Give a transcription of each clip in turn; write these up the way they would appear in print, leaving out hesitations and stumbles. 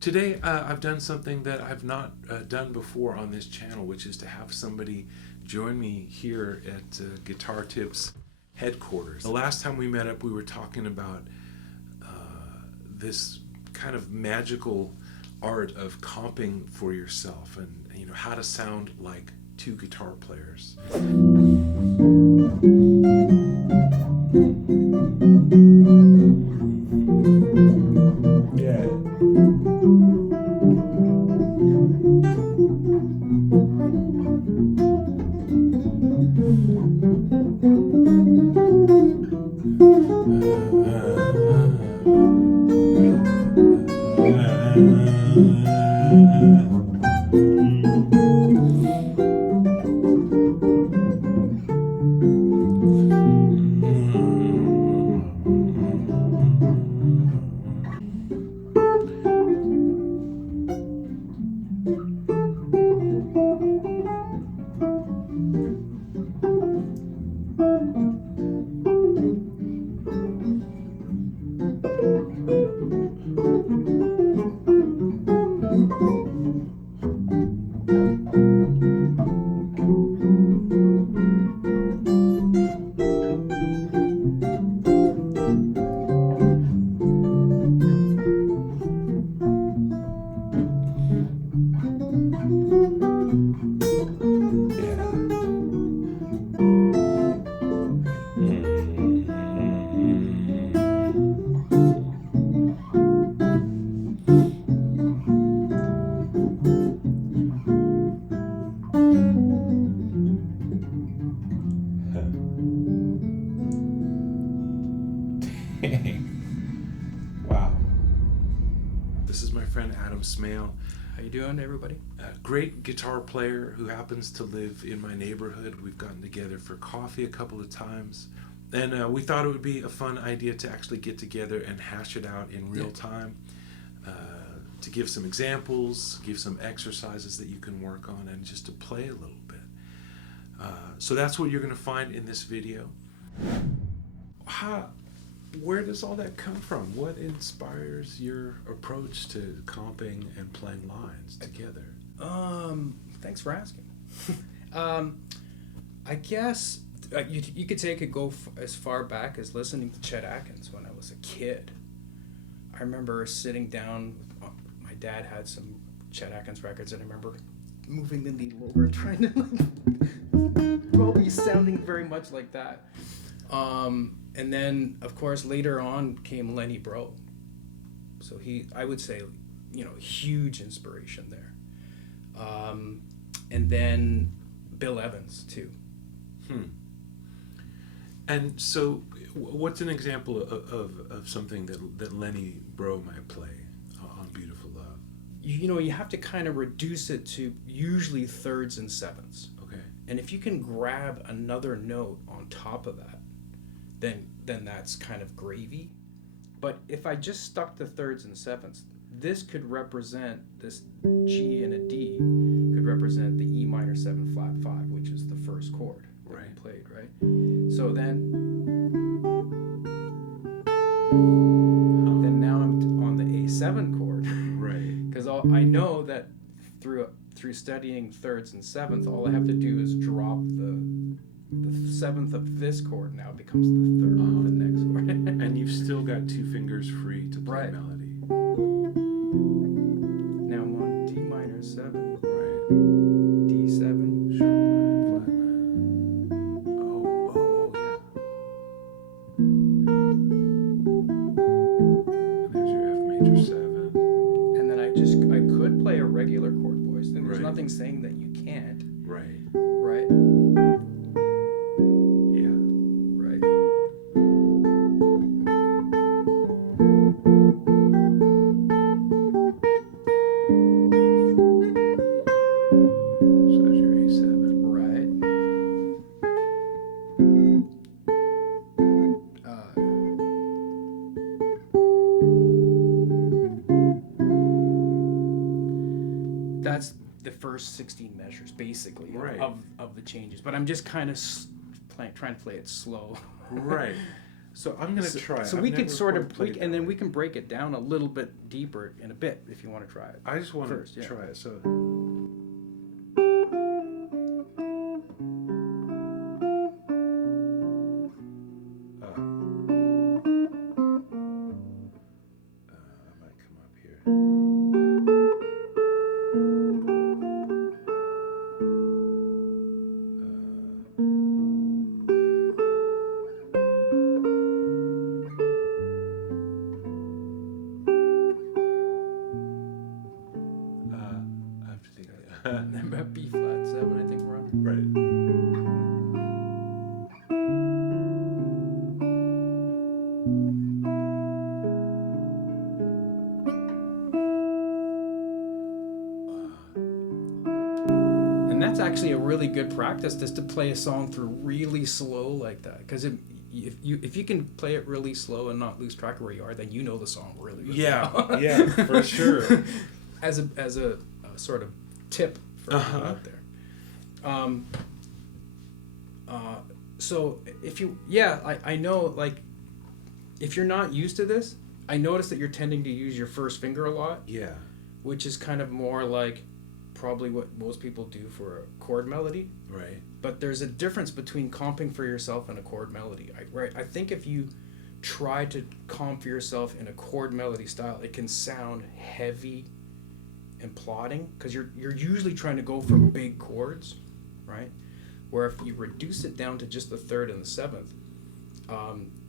Today, I've done something that I've not done before on this channel, which is to have somebody join me here at Guitar Tips headquarters. The last time we met up, we were talking about this kind of magical art of comping for yourself, and how to sound like two guitar players. Yeah. Wow. This is my friend Adam Smale. How you doing, everybody? A great guitar player who happens to live in my neighborhood. We've gotten together for coffee a couple of times. And we thought it would be a fun idea to actually get together and hash it out in real time, to give some examples, give some exercises that you can work on, and just to play a little bit. So that's what you're going to find in this video. Where does all that come from? What inspires your approach to comping and playing lines together? Thanks for asking. I guess you could take it as far back as listening to Chet Atkins when I was a kid. I remember sitting down. My dad had some Chet Atkins records, and I remember moving the needle over and trying to probably sounding very much like that. And then, of course, later on came Lenny Bro. So I would say, huge inspiration there. And then Bill Evans, too. And so what's an example of something that Lenny Bro might play on Beautiful Love? You have to kind of reduce it to usually thirds and sevenths. Okay. And if you can grab another note on top of that, then that's kind of gravy. But if I just stuck to thirds and sevenths, this could represent this G and a D could represent the E minor 7 flat 5, which is the first chord that we played, right? So then now I'm on the A7 chord, right? Because I know that through studying thirds and sevenths, all I have to do is drop the seventh of this chord now becomes the third of the next chord. And you've still got two fingers free to play melody. Now I'm on D minor 7. Right. D7. Sharp 9, flat 9. Oh, yeah. And there's your F major 7. And then I could play a regular chord voice. And there's nothing saying that you can't. Right. Right. That's the first 16 measures, basically, of the changes. But I'm just kind of trying to play it slow. Right. So I'm gonna try. So I've we could never sort quite of, played and that then way. we can break it down a little bit deeper in a bit if you want to try it. I just want First, to yeah. try it. So. I might come up here. I have to think. B flat 7, I think we're on. Right. And that's actually a really good practice, just to play a song through really slow like that. Because if you can play it really slow and not lose track of where you are, then you know the song really, really well. Yeah, for sure. As a sort of tip for everyone out there. So if you, I know, like, if you're not used to this, I notice that you're tending to use your first finger a lot, Yeah. which is kind of more like probably what most people do for a chord melody. Right. But there's a difference between comping for yourself and a chord melody. I think if you try to comp for yourself in a chord melody style, it can sound heavy and plodding, because you're usually trying to go for big chords, right? Where if you reduce it down to just the third and the seventh,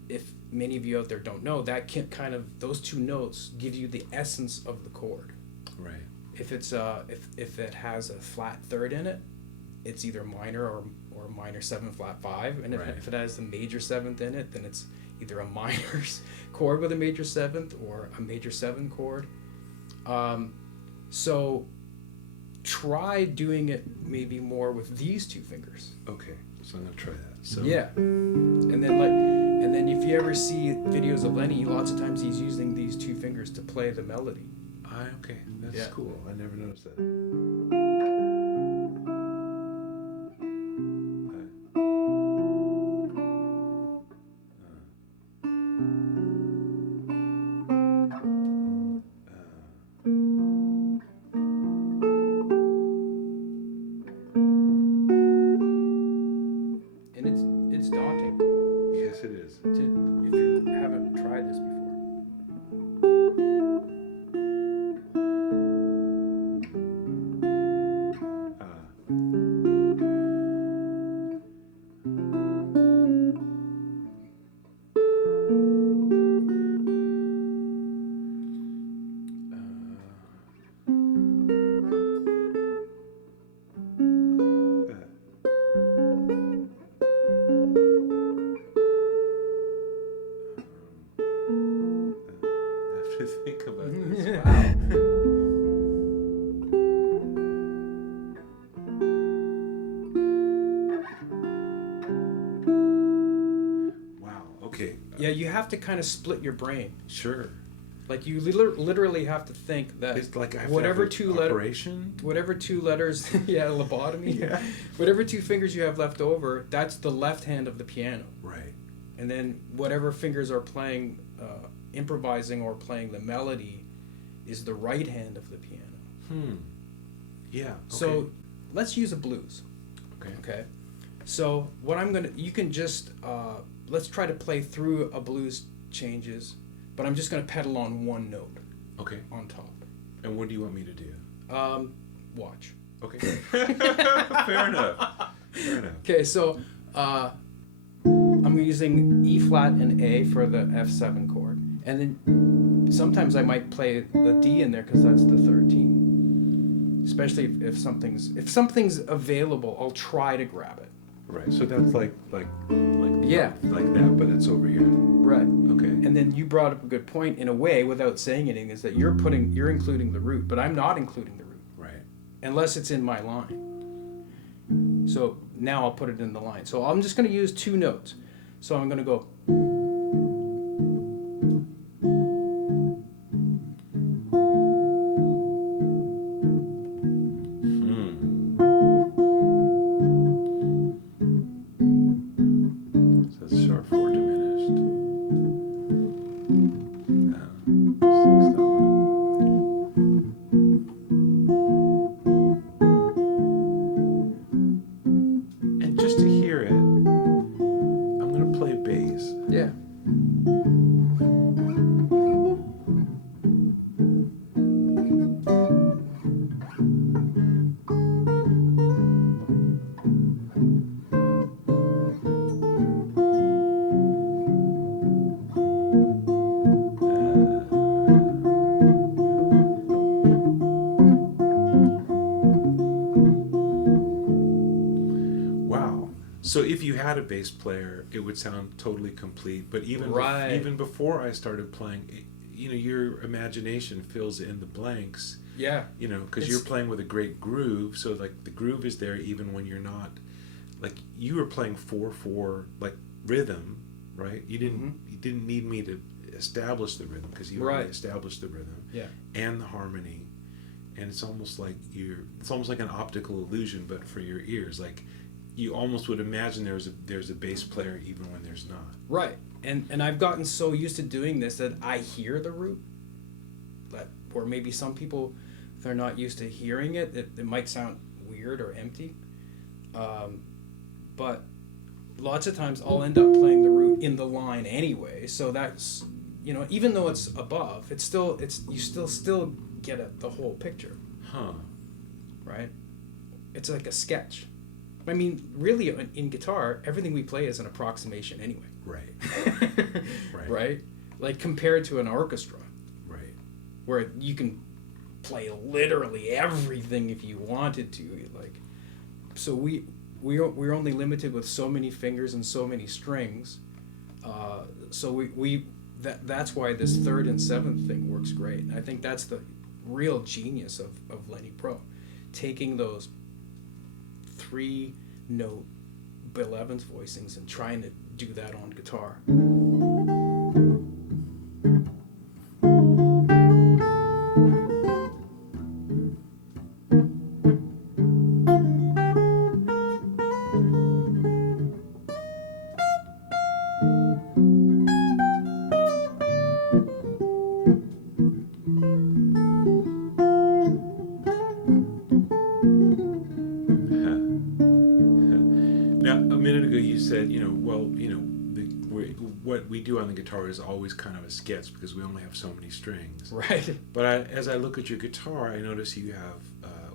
if many of you out there don't know, that can kind of, those two notes give you the essence of the chord. Right. If it's if it has a flat third in it, it's either minor or minor 7 flat 5, and if it has the major 7th in it, then it's either a minor chord with a major 7th or a major 7 chord. So try doing it maybe more with these two fingers. Okay. So I'm gonna try that. So. Yeah. And then if you ever see videos of Lenny, lots of times he's using these two fingers to play the melody. Okay. That's cool. I never noticed that. And it's daunting Yes, it is. if you haven't tried this before. I have to think about this. Wow. Okay. Yeah, you have to kind of split your brain. Sure. Like you literally have to think that It's like I have whatever to have two operation. whatever two letters, yeah, lobotomy. Yeah. Whatever two fingers you have left over, that's the left hand of the piano. Right. And then whatever fingers are playing, improvising or playing the melody, is the right hand of the piano. Yeah. Okay. So let's use a blues. Okay. Okay. So what you can just, let's try to play through a blues changes, but I'm just gonna pedal on one note Okay. on top. And what do you want me to do? Watch. Okay. Fair enough. Fair enough. Okay, so I'm using E flat and A for the F7 chord, and then sometimes I might play the D in there because that's the 13. Especially if something's available, I'll try to grab it. Right. So that's like Yeah. like that, but it's over here. Right. Okay. And then you brought up a good point in a way without saying anything, is that you're including the root, but I'm not including the root Right. unless it's in my line. So now I'll put it in the line. So I'm just going to use two notes. So I'm going to go. So it's sharp 4 diminished. So if you had a bass player, it would sound totally complete. But even Right. even before I started playing, your imagination fills in the blanks. Yeah. Because It's- you're playing with a great groove, so like the groove is there even when you're not. Like you were playing 4/4 like rhythm, right? You didn't need me to establish the rhythm because you already Right. established the rhythm Yeah. and the harmony, and it's almost like an optical illusion, but for your ears. Like you almost would imagine there's a bass player even when there's not. Right. And I've gotten so used to doing this that I hear the root. Or maybe some people, if they're not used to hearing it, it might sound weird or empty. But lots of times I'll end up playing the root in the line anyway. So that's, even though it's above, you still get the whole picture. Huh. Right? It's like a sketch. I mean, really, in guitar, everything we play is an approximation anyway. Right. Right. Right? Like compared to an orchestra, Right. where you can play literally everything if you wanted to. Like, so we're only limited with so many fingers and so many strings. So that's why this third and seventh thing works great. And I think that's the real genius of Lenny Pro, taking those 3-note Bill Evans voicings and trying to do that on guitar. Now, a minute ago you said, what we do on the guitar is always kind of a sketch because we only have so many strings. Right. But as I look at your guitar, I notice you have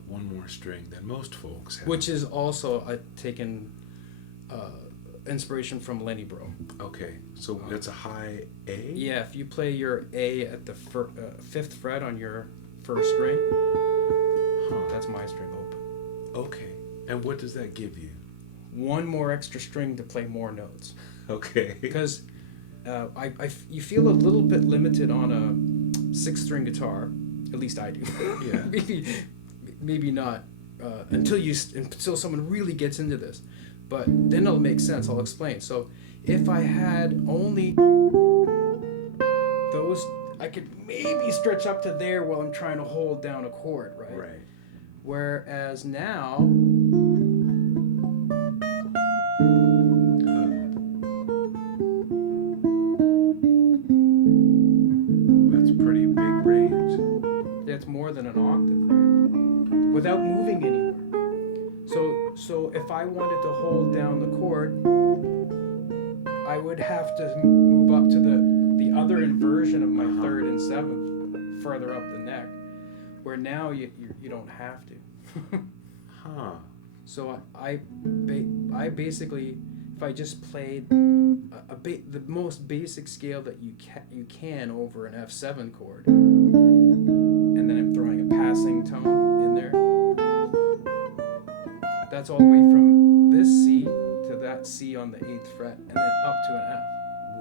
one more string than most folks have. Which is also taken inspiration from Lenny Bro. Okay, so that's a high A? Yeah, if you play your A at the fifth fret on your first string, that's my string open. Okay, and what does that give you? One more extra string to play more notes. Okay. Because you feel a little bit limited on a 6-string guitar. At least I do. Yeah. maybe not until someone really gets into this. But then it'll make sense. I'll explain. So if I had only those, I could maybe stretch up to there while I'm trying to hold down a chord, right? Right. Whereas now, That's pretty big range. it's more than an octave, right? Without moving anywhere. So if I wanted to hold down the chord, I would have to move up to the other inversion of my third and seventh, further up the neck, where now you don't have to. Huh. So I basically, if I just played the most basic scale that you can over an F7 chord, and then I'm throwing a passing tone in there. That's all the way from this C to that C on the 8th fret, and then up to an F.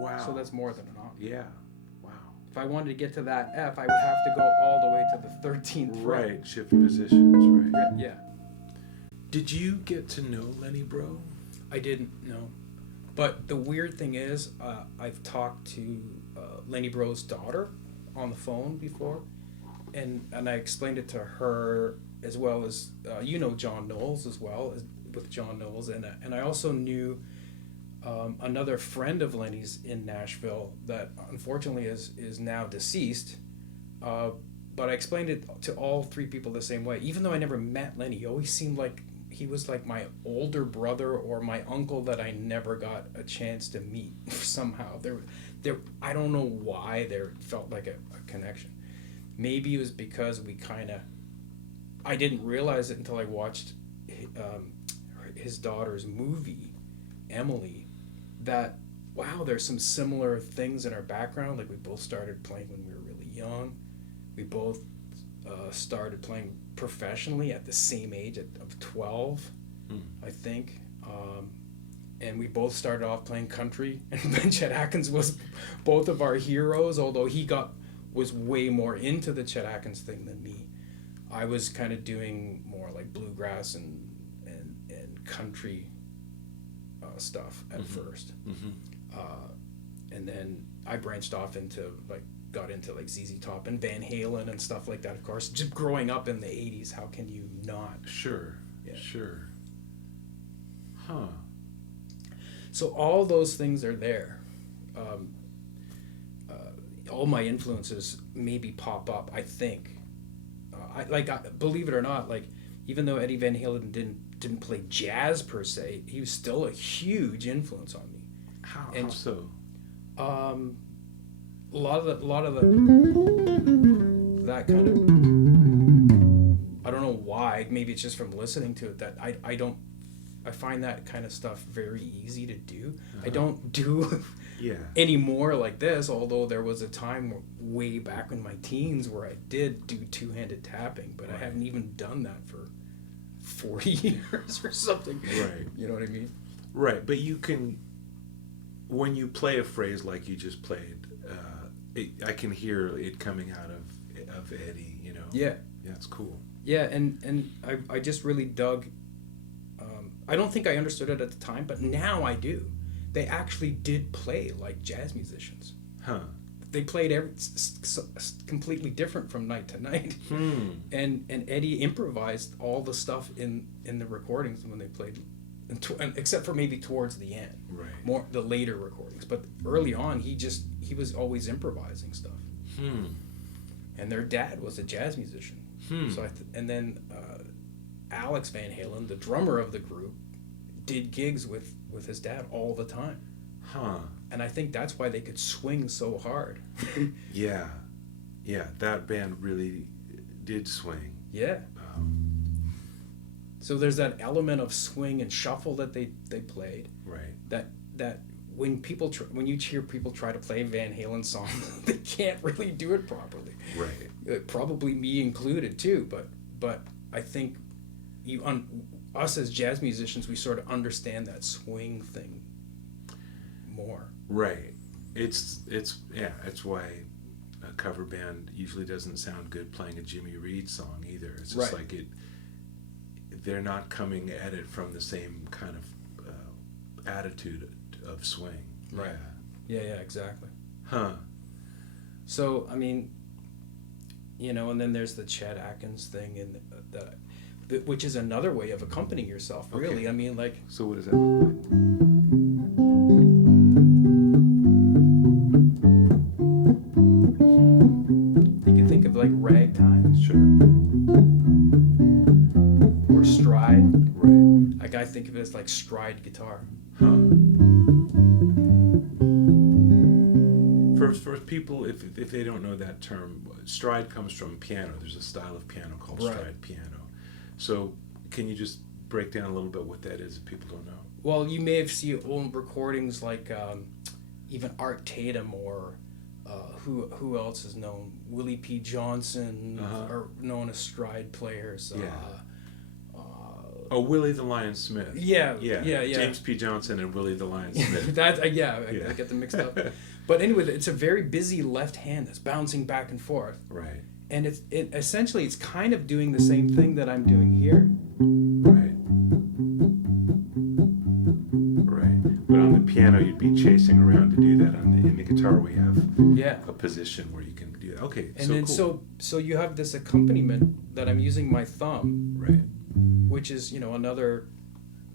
Wow. So that's more than an octave. Yeah. Wow. If I wanted to get to that F, I would have to go all the way to the 13th fret. Right. Shift positions. Right. Yeah. Did you get to know Lenny Bro? I didn't know. But the weird thing is, I've talked to Lenny Bro's daughter on the phone before, and I explained it to her as well as John Knowles as well as with John Knowles, and I also knew another friend of Lenny's in Nashville that unfortunately is now deceased. But I explained it to all three people the same way. Even though I never met Lenny, he always seemed like he was like my older brother or my uncle that I never got a chance to meet somehow. There, I don't know why there felt like a connection. Maybe it was because I didn't realize it until I watched his daughter's movie, Emily, that, wow, there's some similar things in our background. Like we both started playing when we were really young. We both started playing professionally at the same age of 12, I think. and we both started off playing country, and Chet Atkins was both of our heroes, although he was way more into the Chet Atkins thing than me. I was kind of doing more like bluegrass and country stuff at first. And then I branched off into got into ZZ Top and Van Halen and stuff like that, of course. Just growing up in the 80s, how can you not? Sure. Yeah. Sure. Huh. So all those things are there. All my influences maybe pop up, I think. Believe it or not, even though Eddie Van Halen didn't play jazz per se, he was still a huge influence on me. How so? A lot of the that kind of, I don't know why, maybe it's just from listening to it that I find that kind of stuff very easy to do. I don't do anymore like this, although there was a time way back in my teens where I did do two-handed tapping, but I haven't even done that for 40 years or something. Right. You know what I mean? Right, but you can, when you play a phrase like you just played, I can hear it coming out of Eddie, you know. Yeah. Yeah, it's cool. Yeah, and I just really dug. I don't think I understood it at the time, but now I do. They actually did play like jazz musicians. Huh. They played completely different from night to night. And Eddie improvised all the stuff in the recordings when they played, except for maybe towards the end. Right. More the later recordings, but early on he was always improvising stuff. And their dad was a jazz musician. So and then Alex Van Halen, the drummer of the group, did gigs with his dad all the time. Huh. And I think that's why they could swing so hard. Yeah, that band really did swing. Yeah. So there's that element of swing and shuffle that they played. Right. That when when you hear people try to play Van Halen songs, they can't really do it properly. Right. Probably me included too. But I think us as jazz musicians, we sort of understand that swing thing more. Right. It's why a cover band usually doesn't sound good playing a Jimmy Reed song either. It's just like they're not coming at it from the same kind of attitude of swing. Right. Yeah, exactly. Huh. So, I mean, and then there's the Chet Atkins thing, and which is another way of accompanying yourself, really. Okay. I mean, So what does that look like? You can think of ragtime. Sure. Or stride. Right. I think of it as stride guitar. Huh. For people, if they don't know that term, stride comes from piano. There's a style of piano called stride piano. So can you just break down a little bit what that is if people don't know? Well, you may have seen old recordings even Art Tatum or who else is known? Willie P. Johnson are known as stride players. Willie the Lion Smith. Yeah. James P. Johnson and Willie the Lion Smith. I get them mixed up. But anyway, it's a very busy left hand that's bouncing back and forth. Right. And it essentially it's kind of doing the same thing that I'm doing here. Right. Right. But on the piano, you'd be chasing around to do that. In the guitar, we have a position where you can do that. Okay. And then cool. so you have this accompaniment that I'm using my thumb. Right. Which is another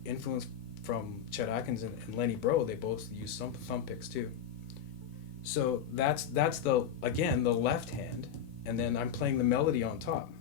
influence from Chet Atkins and Lenny Breau. They both use some thumb picks too. So that's the left hand, and then I'm playing the melody on top.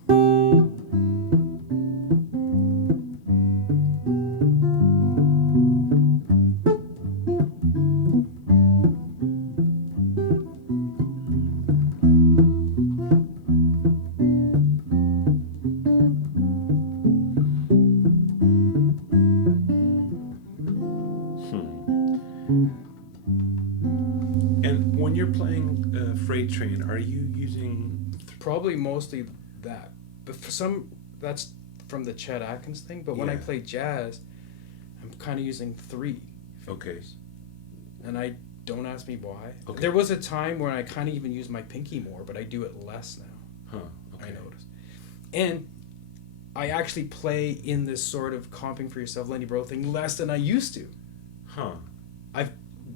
And when you're playing Freight Train, are you using... Probably mostly that. But for some, that's from the Chet Atkins thing. But when I play jazz, I'm kind of using 3. Okay. And I don't ask me why. Okay. There was a time when I kind of even used my pinky more, but I do it less now. Huh. Okay. I noticed. And I actually play in this sort of comping for yourself, Lenny Bro thing less than I used to. Huh.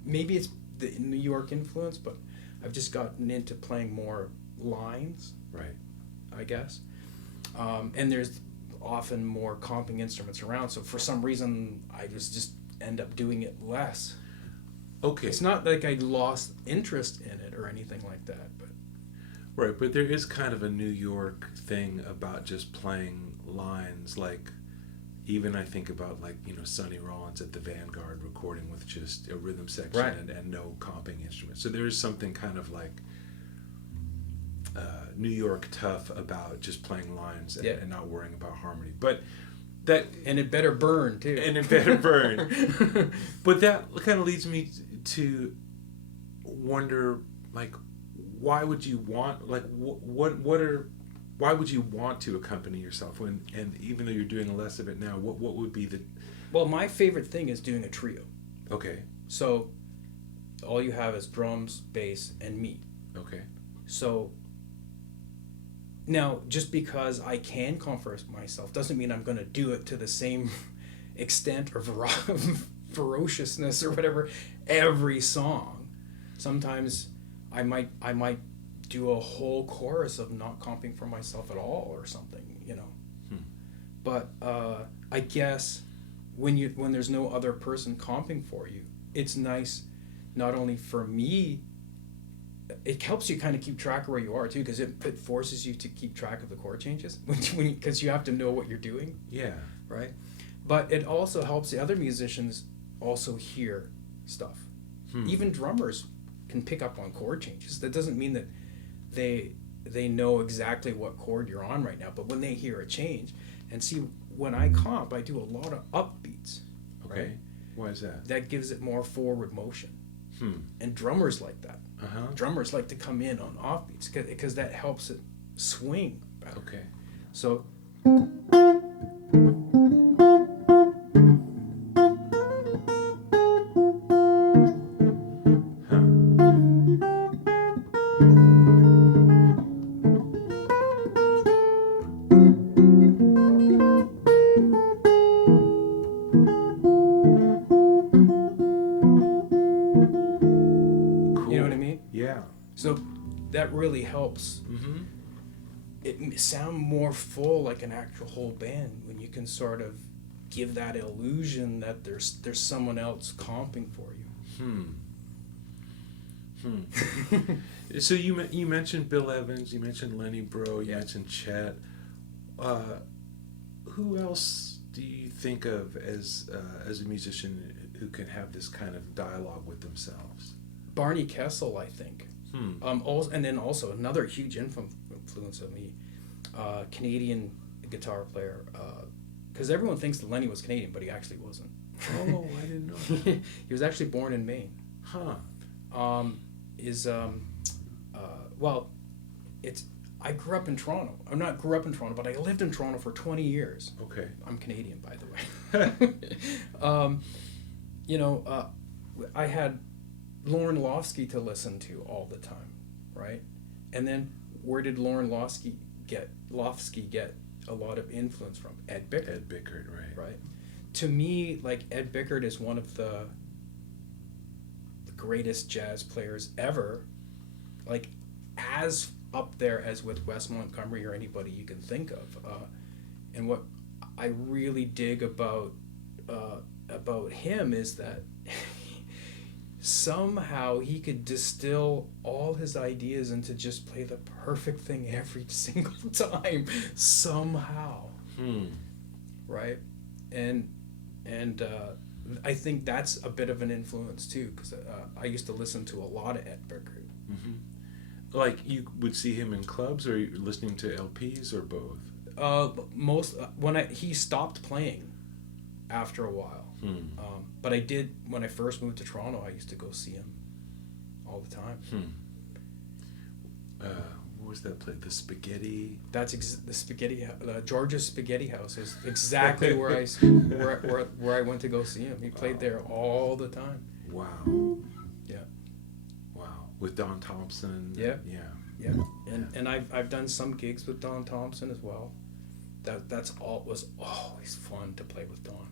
Maybe it's the New York influence, but I've just gotten into playing more lines. Right. I guess. And there's often more comping instruments around, so for some reason I just end up doing it less. Okay. It's not like I lost interest in it or anything like that, but Right, but there is kind of a New York thing about just playing lines, like even I think about like, Sonny Rollins at the Vanguard recording with just a rhythm section Right. and no comping instrument. So there is something kind of like New York tough about just playing lines and not worrying about harmony. But and it better burn too. And it better burn. But that kind of leads me to wonder, like, why would you want, like, why would you want to accompany yourself and even though you're doing less of it now, what would be the... Well, my favorite thing is doing a trio. Okay. So all you have is drums, bass, and me. Okay. So now, just because I can converse myself doesn't mean I'm going to do it to the same extent or ferociousness or whatever every song. Sometimes I might do a whole chorus of not comping for myself at all or something, But I guess when there's no other person comping for you, it's nice not only for me. It helps you kind of keep track of where you are too, because it forces you to keep track of the chord changes because you have to know what you're doing. Yeah. Right. But it also helps the other musicians also hear stuff. Even drummers can pick up on chord changes. That doesn't mean that they know exactly what chord you're on right now, but when they hear a change, and see, when I comp, I do a lot of upbeats. Okay. Right? Why is that? That gives it more forward motion. And drummers like that. Uh-huh. Drummers like to come in on offbeats because that helps it swing better. Okay. So you know what I mean? Yeah. So that really helps it sound more full like an actual whole band when you can sort of give that illusion that there's someone else comping for you. So you mentioned Bill Evans, you mentioned Lenny Bro, you mentioned Chet. Who else do you think of as a musician who can have this kind of dialogue with themselves? Barney Kessel, I think. And then also another huge influence of me, Canadian guitar player. Because everyone thinks that Lenny was Canadian, but he actually wasn't. Oh, I didn't know that. He was actually born in Maine. Huh. I grew up in Toronto. I'm not grew up in Toronto, but I lived in Toronto for 20 years. Okay. I'm Canadian, by the way. I had Lauren Lofsky to listen to all the time, right? And then where did Lauren Lofsky get a lot of influence from? Ed Bickert. Ed Bickert, Right. To me, like, Ed Bickert is one of the greatest jazz players ever, like as up there as with Wes Montgomery or anybody you can think of. And what I really dig about him is that somehow he could distill all his ideas into just play the perfect thing every single time somehow. Right? And I think that's a bit of an influence too, because I used to listen to a lot of Ed Bickert. Like, you would see him in clubs, or you're listening to LPs, or both? He stopped playing after a while. But I did, when I first moved to Toronto, I used to go see him all the time. what was that place? The Spaghetti. That's the spaghetti. George's Spaghetti House is exactly where I went to go see him. He played there all the time. Wow. Yeah. Wow. With Don Thompson. Yeah. Yeah. Yeah. And I've done some gigs with Don Thompson as well. Was always fun to play with Don,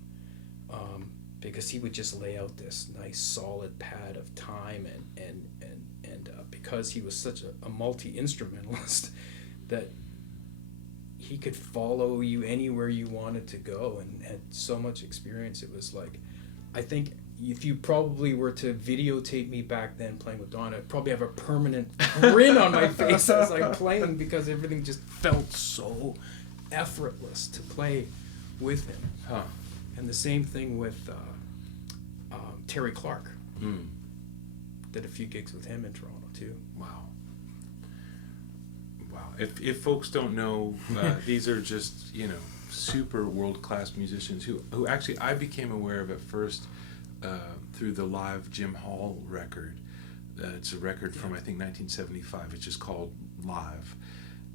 because he would just lay out this nice solid pad of time and because he was such a multi-instrumentalist that he could follow you anywhere you wanted to go and had so much experience. It was like, I think if you probably were to videotape me back then playing with Don, I'd probably have a permanent grin on my face as I'm playing, because everything just felt so effortless to play with him. Huh. And the same thing with Terry Clark. Did a few gigs with him in Toronto too. Wow. If folks don't know, these are just, super world-class musicians who actually I became aware of at first through the live Jim Hall record. It's a record from I think 1975. It's just called Live.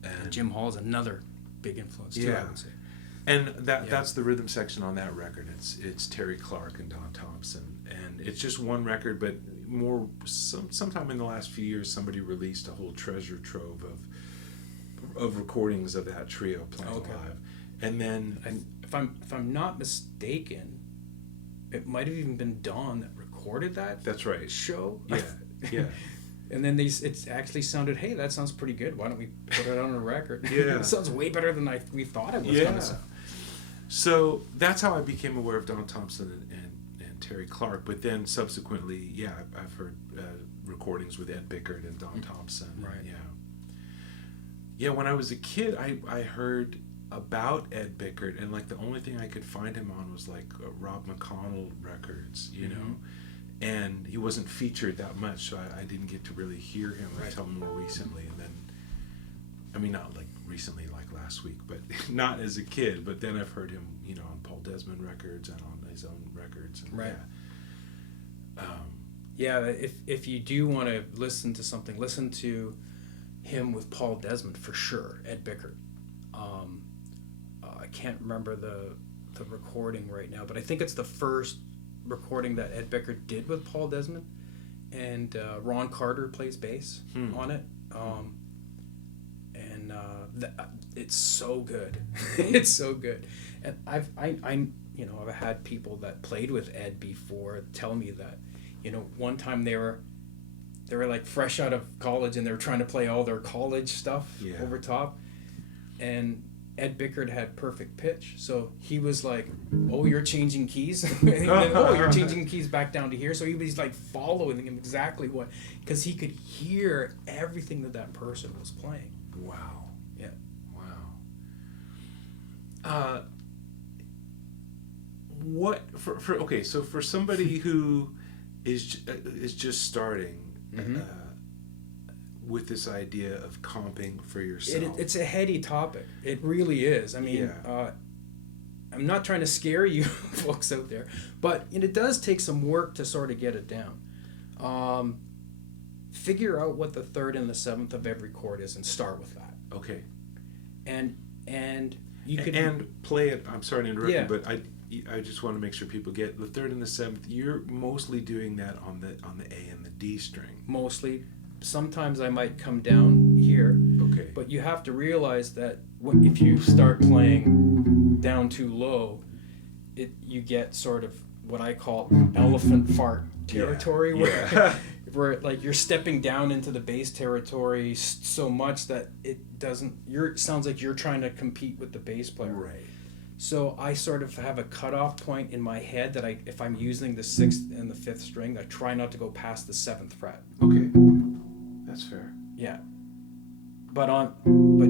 And Jim Hall's another big influence too, I would say. And that's the rhythm section on that record. It's Terry Clark and Don Thompson, and it's just one record, but sometime in the last few years, somebody released a whole treasure trove of recordings of that trio playing live. And then, if I'm not mistaken, it might have even been Don that recorded that. That's right. Show. Yeah. And then it actually sounded, hey, that sounds pretty good. Why don't we put it on a record? Yeah. It sounds way better than we thought it was going to sound. So that's how I became aware of Don Thompson and Terry Clark. But then subsequently, I've heard recordings with Ed Bickert and Don Thompson. Right. Yeah, when I was a kid, I heard about Ed Bickert, and like the only thing I could find him on was like Rob McConnell records, you know. And he wasn't featured that much, so I didn't get to really hear him until more recently. And then, I mean, not like recently, like last week, but not as a kid. But then I've heard him, on Paul Desmond records and on his own records. And if you do want to listen to something, listen to him with Paul Desmond for sure. Ed Bickert. I can't remember the recording right now, but I think it's the first recording that Ed Bickert did with Paul Desmond, and Ron Carter plays bass on it, and it's so good. It's so good. And I've had people that played with Ed before tell me that, one time they were like fresh out of college and they were trying to play all their college stuff over top, and Ed Bickert had perfect pitch, so he was like, "Oh, you're changing keys." And then, "Oh, you're changing keys back down to here." So he was like following him exactly because he could hear everything that person was playing. Wow. Yeah. Wow. So for somebody who is just starting. With this idea of comping for yourself. It's a heady topic. It really is. I mean, I'm not trying to scare you folks out there, but it does take some work to sort of get it down. Figure out what the third and the seventh of every chord is and start with that. Okay. And you could... And play it, I'm sorry to interrupt you, but I just want to make sure people get the third and the seventh. You're mostly doing that on the A and the D string. Mostly. Sometimes I might come down here. Okay. But you have to realize that if you start playing down too low, you get sort of what I call elephant fart territory, where like you're stepping down into the bass territory so much that it sounds like you're trying to compete with the bass player. Right. So I sort of have a cutoff point in my head that if I'm using the sixth and the fifth string, I try not to go past the seventh fret. Okay. That's fair. Yeah. But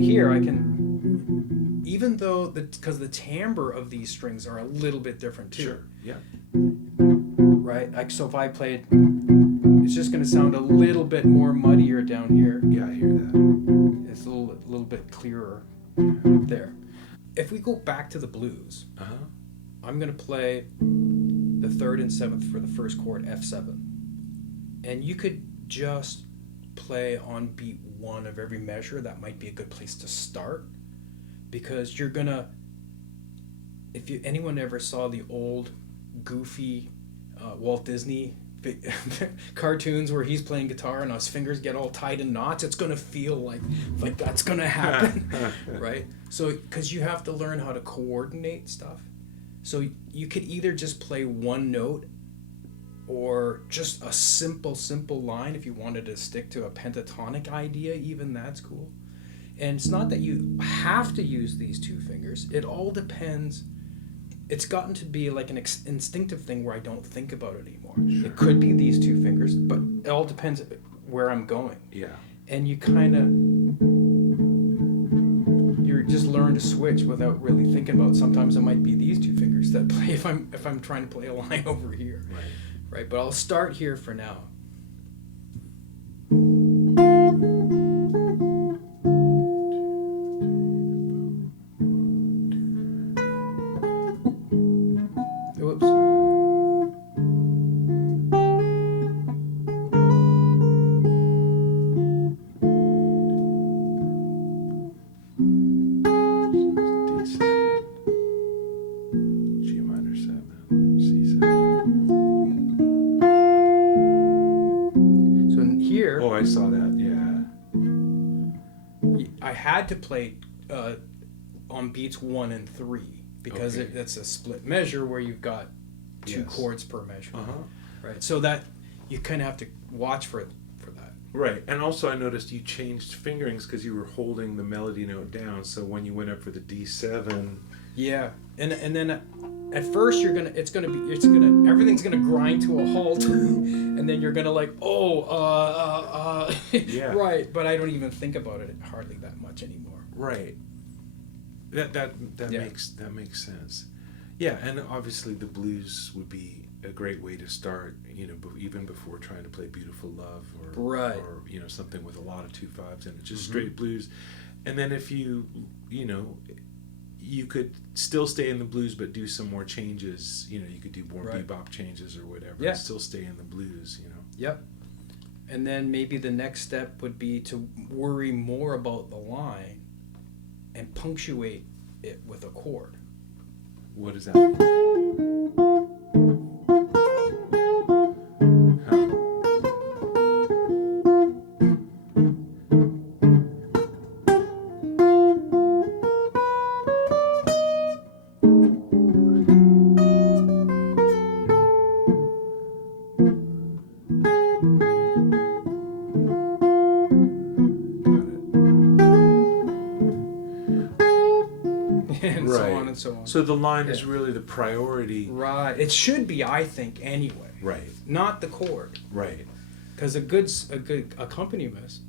here I can, even though because the timbre of these strings are a little bit different too. Sure. Yeah. Right. So if I played, it's just going to sound a little bit more muddier down here. Yeah, I hear that. It's a little bit clearer there. If we go back to the blues, I'm going to play the third and seventh for the first chord, F7, and you could just play on beat one of every measure, that might be a good place to start, because you're gonna, if anyone ever saw the old goofy Walt Disney cartoons where he's playing guitar and his fingers get all tied in knots, it's gonna feel like that's gonna happen. Right? So because you have to learn how to coordinate stuff, so you could either just play one note or just a simple line. If you wanted to stick to a pentatonic idea, even that's cool. And it's not that you have to use these two fingers. It all depends. It's gotten to be like an instinctive thing where I don't think about it anymore. Sure. It could be these two fingers, but it all depends where I'm going. Yeah. And you kind of, you just learn to switch without really thinking about it. Sometimes it might be these two fingers that play if I'm trying to play a line over here. Right. But I'll start here for now. I saw that, yeah. I had to play on beats 1 and 3 because that's a split measure where you've got two chords per measure. Right. So that you kind of have to watch for that. Right. And also I noticed you changed fingerings because you were holding the melody note down. So when you went up for the D7. Yeah. And then at first everything's gonna grind to a halt, and then you're gonna yeah. Right. But I don't even think about it hardly that much anymore. Right. That makes sense. Yeah, and obviously the blues would be a great way to start. Even before trying to play Beautiful Love or something with a lot of 2/5s and just straight blues, and then if you could still stay in the blues but do some more changes. You could do more bebop changes or whatever. Yeah. And still stay in the blues. Yep. And then maybe the next step would be to worry more about the line and punctuate it with a chord. What does that mean? So the line is really the priority. Right. It should be, I think, anyway. Right. Not the chord. Right. Because a good accompanist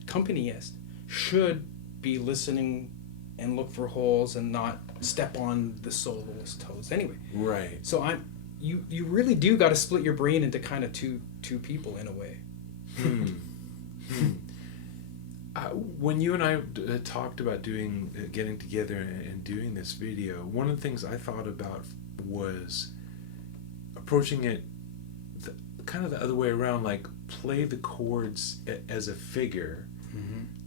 should be listening and look for holes and not step on the soloist's toes. Anyway. Right. So you really do got to split your brain into kind of two people in a way. When you and I talked about getting together and doing this video, one of the things I thought about was approaching it kind of the other way around, like play the chords as a figure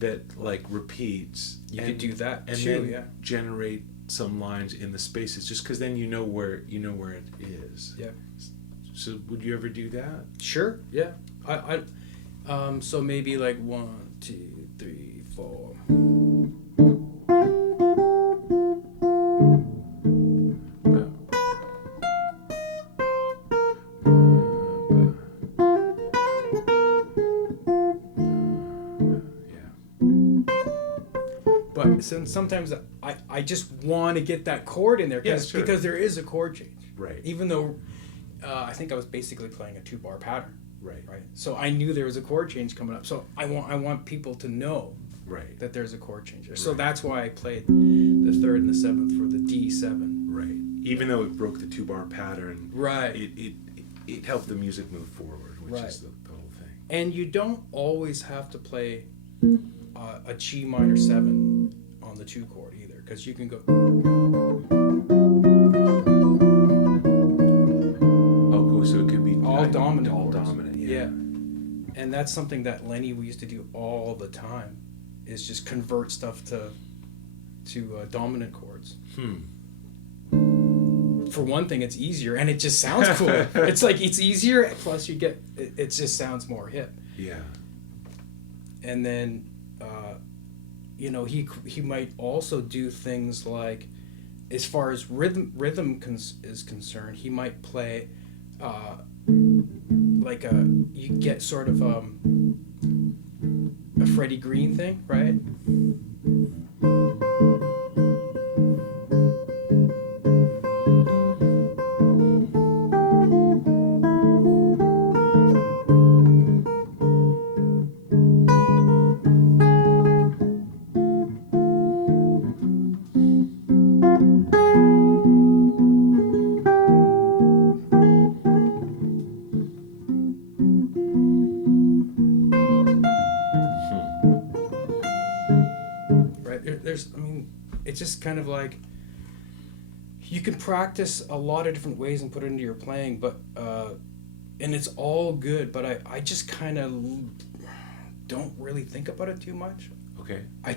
that repeats. You could do that and too, then generate some lines in the spaces, just because then you know where it is. Yeah. So would you ever do that? Sure. Yeah. I so maybe 1, 2, 3, 4. But sometimes I just want to get that chord in there because there is a chord change. Right. Even though I think I was basically playing a 2-bar pattern. Right. So I knew there was a chord change coming up. So I want people to know that there's a chord change there. So that's why I played the 3rd and the 7th for the D7. Right. Even though it broke the 2-bar pattern. Right. It helped the music move forward, which is the whole thing. And you don't always have to play a G minor 7 on the 2 chord either, because you can go. So it could be all dominant. All dominant, yeah. And that's something that Lenny used to do all the time. is just convert stuff to dominant chords. For one thing, it's easier, and it just sounds cool. It's like it's easier, plus you get it just sounds more hip. Yeah. And then, he might also do things like, as far as rhythm is concerned, he might play you get sort of a Freddie Green thing, right? It's just kind of like you can practice a lot of different ways and put it into your playing, but and it's all good, but I just kind of don't really think about it too much. Okay. I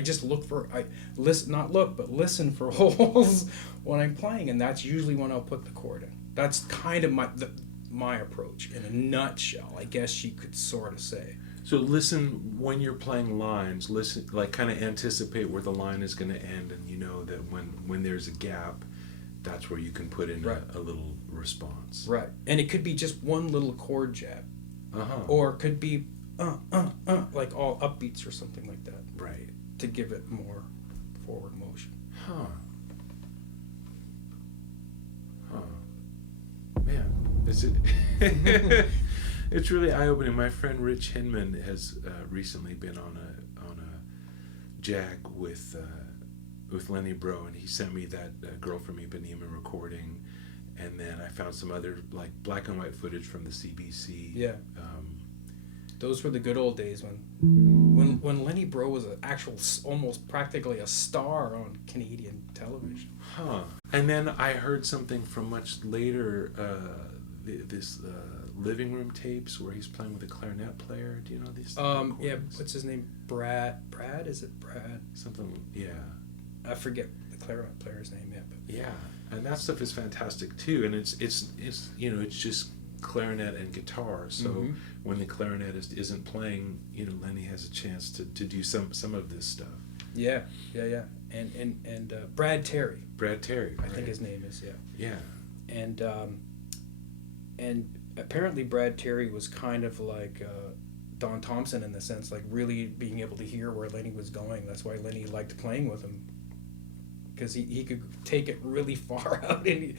just listen for holes when I'm playing, and that's usually when I'll put the chord in. That's kind of my approach in a nutshell, I guess you could sort of say. So listen when you're playing lines. Listen, like kind of anticipate where the line is going to end, and you know that when there's a gap, that's where you can put in a little response. Right, and it could be just one little chord jab, or it could be like all upbeats or something like that. Right. To give it more forward motion. Man, is it? It's really eye-opening. My friend Rich Hinman has recently been on a jag with Lenny Bro, and he sent me that Girl from Ipanema recording, and then I found some other like black and white footage from the CBC. Yeah. Those were the good old days when Lenny Bro was an actual, almost practically a star on Canadian television. And then I heard something from much later, this living room tapes where he's playing with a clarinet player. Do you know these? Yeah. What's his name? Brad? Is it Brad? Something. Yeah. I forget the clarinet player's name. Yeah. But. Yeah, and that stuff is fantastic too. And it's it's just clarinet and guitar. So when the clarinetist isn't playing, Lenny has a chance to do some of this stuff. Yeah. And Brad Terry. Brad Terry. I think his name is. Yeah. Yeah. And apparently Brad Terry was kind of like Don Thompson in the sense, like really being able to hear where Lenny was going. That's why Lenny liked playing with him, because he could take it really far out, and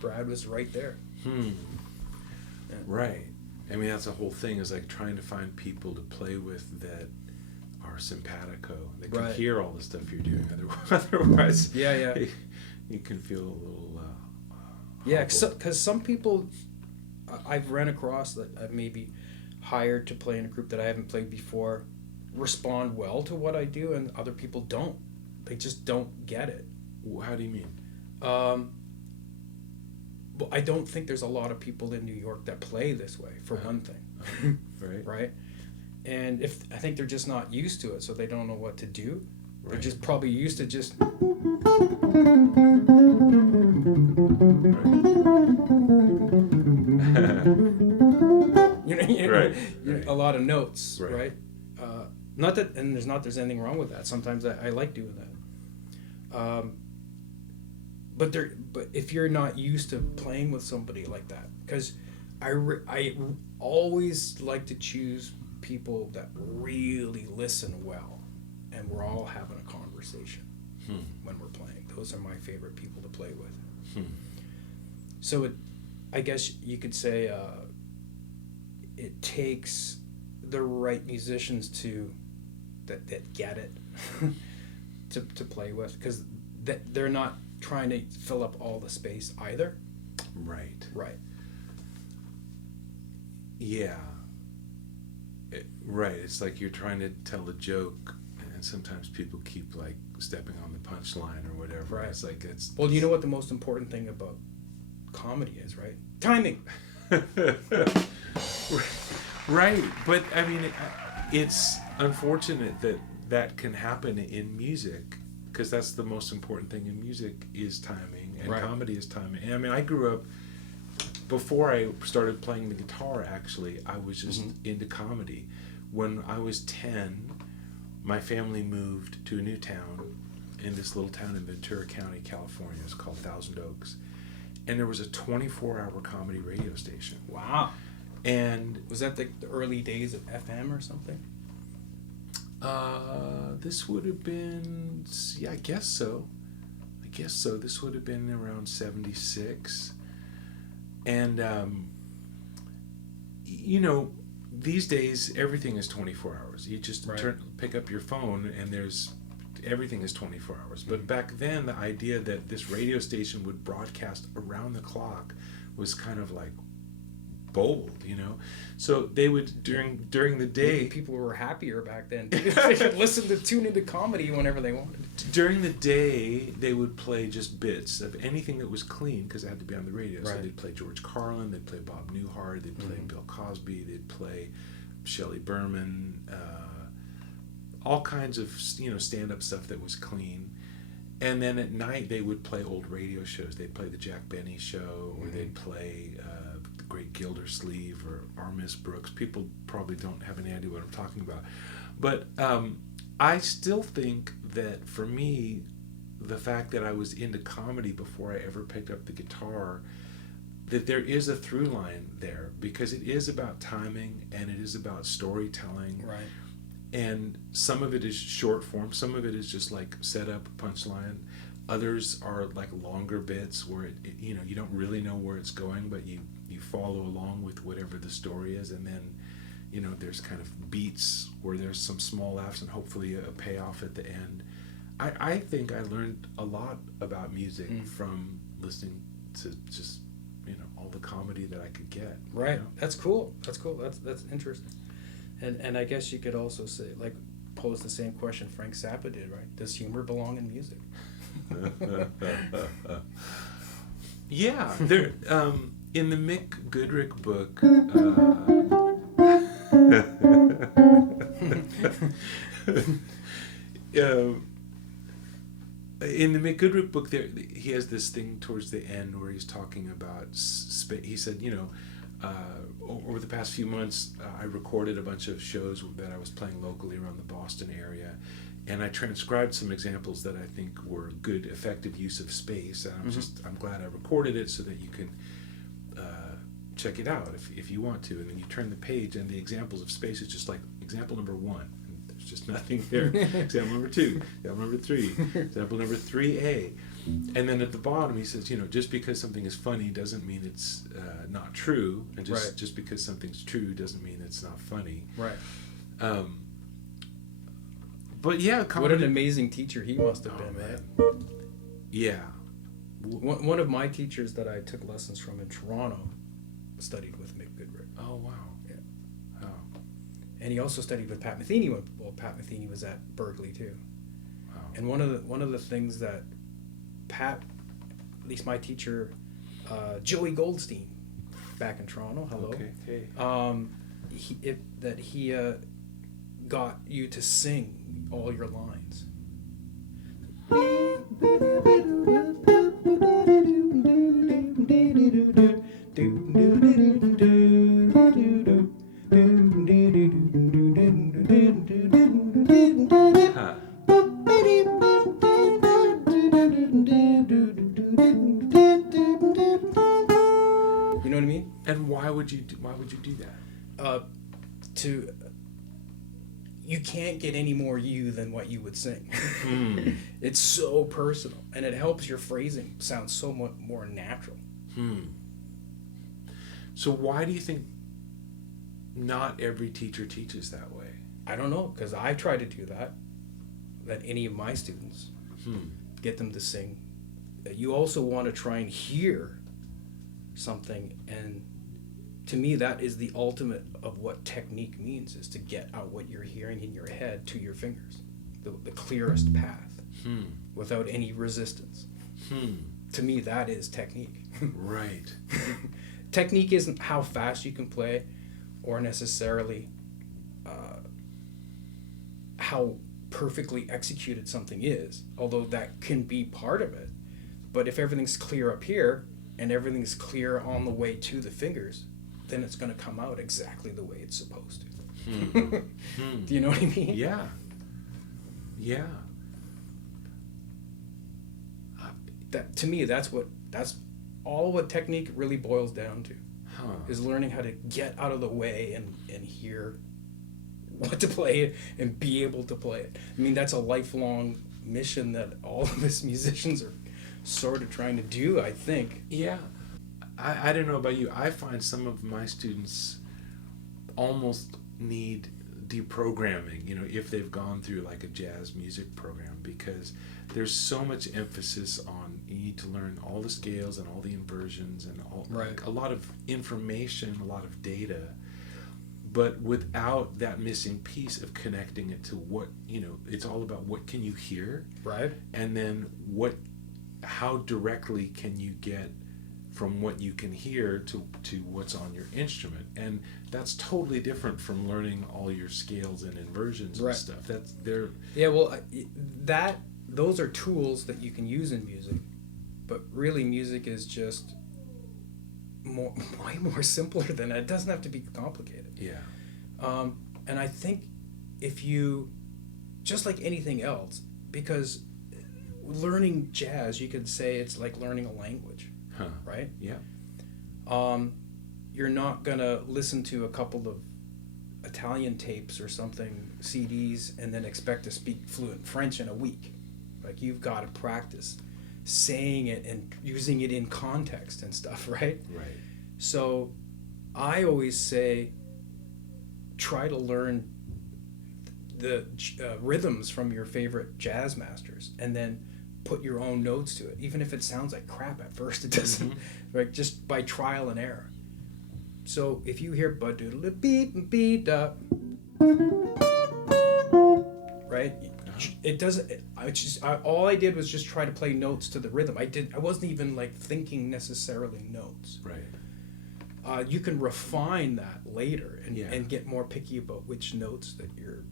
Brad was right there. Yeah. Right. I mean, that's the whole thing, is like trying to find people to play with that are simpatico. They can hear all the stuff you're doing. Otherwise, you can feel a little. Because some people I've run across that I've maybe hired to play in a group that I haven't played before respond well to what I do, and other people don't. They just don't get it. How do you mean? Well, I don't think there's a lot of people in New York that play this way, for one thing. Right? And I think they're just not used to it, so they don't know what to do. Right. They're just probably used to just... a lot of notes, right? Not that, and there's anything wrong with that. Sometimes I like doing that. But if you're not used to playing with somebody like that, because I always like to choose people that really listen well, and we're all having a conversation when we're playing. Those are my favorite people to play with. So I guess you could say it takes the right musicians that get it to play with, because they're not trying to fill up all the space either. Right. Yeah. Right. It's like you're trying to tell a joke, and sometimes people keep like stepping on the punchline or whatever. Right. It's like Well, you know what the most important thing about comedy is, right? Timing. Right. But I mean, it's unfortunate that that can happen in music, because that's the most important thing in music is timing, and comedy is timing. And I mean, I grew up, before I started playing the guitar, actually, I was just into comedy. When I was 10, my family moved to a new town, in this little town in Ventura County, California. It's called Thousand Oaks. And there was a 24-hour comedy radio station. Wow. And was that the early days of FM or something? This would have been, yeah, I guess so. This would have been around 76. And, you know, these days, everything is 24 hours. You just pick up your phone and everything is 24 hours. But back then, the idea that this radio station would broadcast around the clock was kind of like bold, you know. So they would, during the day, maybe people were happier back then. They could tune into comedy whenever they wanted. During the day, they would play just bits of anything that was clean, because it had to be on the radio. So they'd play George Carlin, they'd play Bob Newhart, they'd play Bill Cosby, they'd play Shelley Berman, all kinds of, you know, stand-up stuff that was clean. And then at night, they would play old radio shows. They'd play the Jack Benny Show, or they'd play the Great Gildersleeve, or our Miss Brooks. People probably don't have any idea what I'm talking about. But I still think that, for me, the fact that I was into comedy before I ever picked up the guitar, that there is a through line there, because it is about timing and it is about storytelling. Right. And some of it is short form, some of it is just like set up, punchline. Others are like longer bits where it you know, you don't really know where it's going, but you follow along with whatever the story is. And then, you know, there's kind of beats where there's some small laughs and hopefully a payoff at the end. I think I learned a lot about music from listening to just, you know, all the comedy that I could get. Right. You know? That's cool. That's interesting. And I guess you could also say, like, pose the same question Frank Zappa did, right? Does humor belong in music? Yeah, there. In the Mick Goodrick book, in the Mick Goodrick book, there he has this thing towards the end where he's talking about he said, you know, over the past few months, I recorded a bunch of shows that I was playing locally around the Boston area, and I transcribed some examples that I think were good, effective use of space. And I'm glad I recorded it so that you can check it out if you want to. And then you turn the page, and the examples of space is just like example number 1. And there's just nothing there. Example number 2. Example number 3. Example number 3A. And then at the bottom he says, you know, just because something is funny doesn't mean it's not true, and just because something's true doesn't mean it's not funny. Right. But yeah, what an amazing teacher he must have been, man. right? Yeah. One of my teachers that I took lessons from in Toronto studied with Mick Goodrick. Oh wow. Yeah. Oh. And he also studied with Pat Metheny. Well, Pat Metheny was at Berkeley too. Wow. And one of the things that Pat, at least my teacher, Joey Goldstein, back in Toronto. Hello. Okay. Hey. He got you to sing all your lines. Huh. You know what I mean? And why would you do that? You can't get any more you than what you would sing. Mm. It's so personal, and it helps your phrasing sound so much more natural. So why do you think not every teacher teaches that way? I don't know, because I try to do that any of my students, get them to sing. You also want to try and hear something, and to me that is the ultimate of what technique means, is to get out what you're hearing in your head to your fingers, the clearest path, without any resistance. To me that is technique. Right. Technique isn't how fast you can play, or necessarily how perfectly executed something is, although that can be part of it. But if everything's clear up here and everything's clear on the way to the fingers, then it's going to come out exactly the way it's supposed to. Do you know what I mean? Yeah. Yeah. That, to me, that's all what technique really boils down to. Is learning how to get out of the way and hear what to play and be able to play it. I mean, that's a lifelong mission that all of us musicians are sort of trying to do, I think. Yeah. I don't know about you. I find some of my students almost need deprogramming, if they've gone through like a jazz music program, because there's so much emphasis on you need to learn all the scales and all the inversions and all, like, a lot of information, a lot of data, but without that missing piece of connecting it to what, it's all about what can you hear, right? And then how directly can you get from what you can hear to what's on your instrument. And that's totally different from learning all your scales and inversions and stuff. Those are tools that you can use in music, but really music is just way more simpler than that. It doesn't have to be complicated. Yeah. And I think if you, just like anything else, because learning jazz, you could say it's like learning a language. Right? Yeah. You're not gonna listen to a couple of Italian tapes or something, CDs, and then expect to speak fluent French in a week. Like, you've got to practice saying it and using it in context and stuff, right? Right. So I always say, try to learn the rhythms from your favorite jazz masters, and then put your own notes to it, even if it sounds like crap at first. It doesn't, right? Just by trial and error. So if you hear ba-doodle-beep-beep, right? It doesn't. All I did was just try to play notes to the rhythm. I wasn't even like thinking necessarily notes. Right. You can refine that later and get more picky about which notes that you're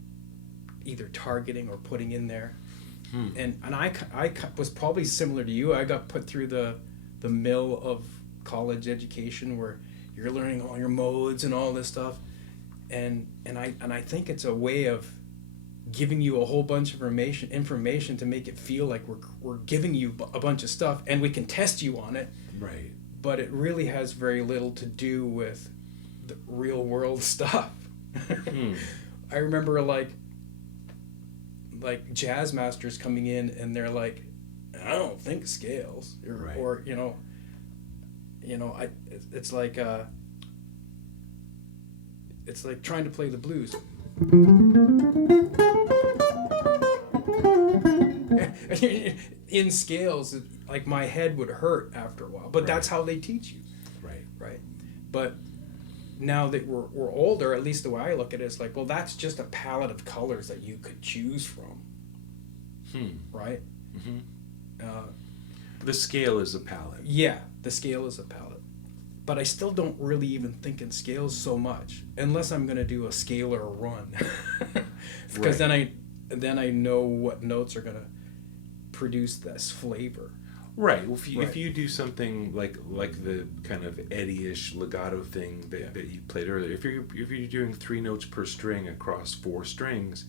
either targeting or putting in there. And I was probably similar to you. I got put through the mill of college education where you're learning all your modes and all this stuff, and I think it's a way of giving you a whole bunch of information to make it feel like we're giving you a bunch of stuff and we can test you on it. Right. But it really has very little to do with the real world stuff. I remember like jazz masters coming in and they're like, I don't think scales, or it's like trying to play the blues. In scales, like, my head would hurt after a while, but that's how they teach you. Right. But now that we're older, at least the way I look at it is like, well, that's just a palette of colors that you could choose from. Right? The scale is a palette. Yeah, the scale is a palette. But I still don't really even think in scales so much, unless I'm going to do a scale or a run. Because then I know what notes are going to produce this flavor. Right. Well, if you do something like the kind of Eddie-ish legato thing that you played earlier, if you're doing 3 notes per string across 4 strings,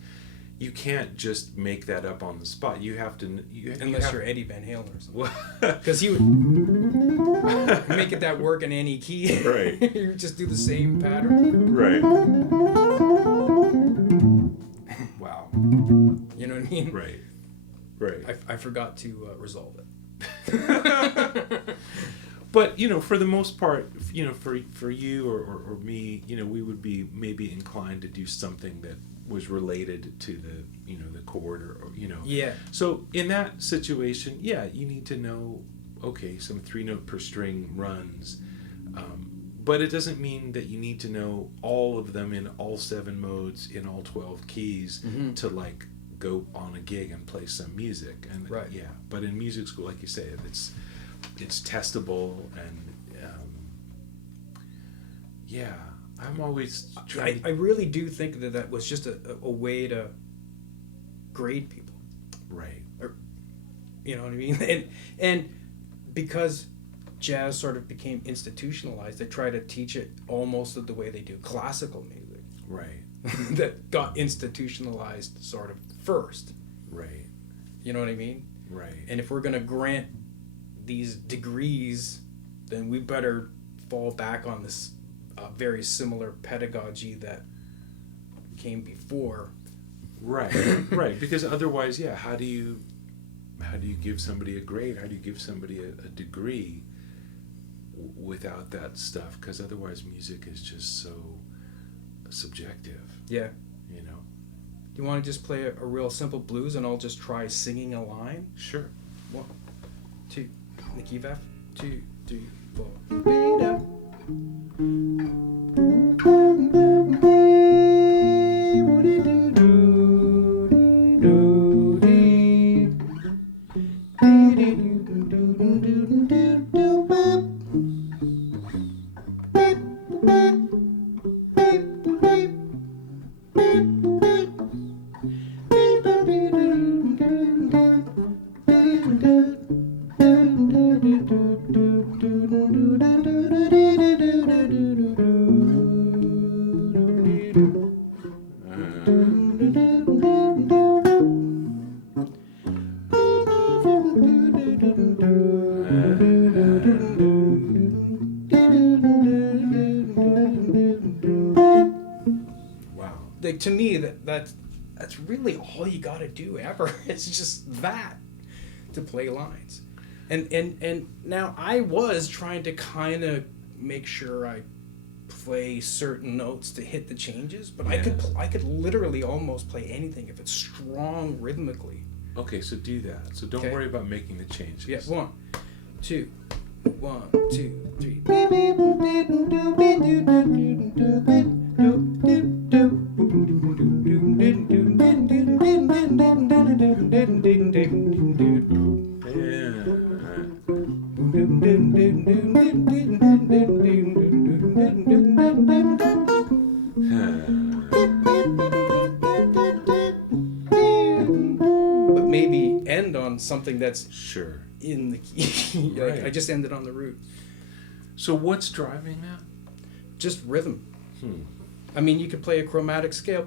you can't just make that up on the spot. You have to. Unless you're Eddie Van Halen or something. Because he would make it that work in any key. Right. You would just do the same pattern. Right. Wow. You know what I mean? Right. I forgot to resolve it. But for the most part, for you or me, we would be maybe inclined to do something that was related to the chord or. Yeah. So in that situation, you need to know, okay, some 3 note per string runs, but it doesn't mean that you need to know all of them in all 7 modes in all 12 keys to like go on a gig and play some music. And but in music school, like you say, it's testable, and I'm always trying. I really do think that was just a way to grade people. Right. Or, you know what I mean? And because jazz sort of became institutionalized, they try to teach it almost the way they do classical music. Right. That got institutionalized sort of first. Right. You know what I mean? Right. And if we're going to grant these degrees, then we better fall back on this very similar pedagogy that came before. Right. Right. Because otherwise, yeah, how do you give somebody a grade? How do you give somebody a degree without that stuff? Because otherwise music is just so subjective. Yeah. You know? Do you want to just play a real simple blues and I'll just try singing a line? Sure. 1, 2, in the key of F. 2, 3, 4. Beta. Like, to me, that's really all you got to do ever. It's just that to play lines, and now I was trying to kind of make sure I play certain notes to hit the changes, but yeah. I could literally almost play anything if it's strong rhythmically. Okay, so do that. So don't worry about making the changes. Yeah, 1, 2, 1, 2, 3. But maybe end on something that's sure in the key. Like, right. I just ended on the root. So what's driving that? Just rhythm. I mean, you could play a chromatic scale.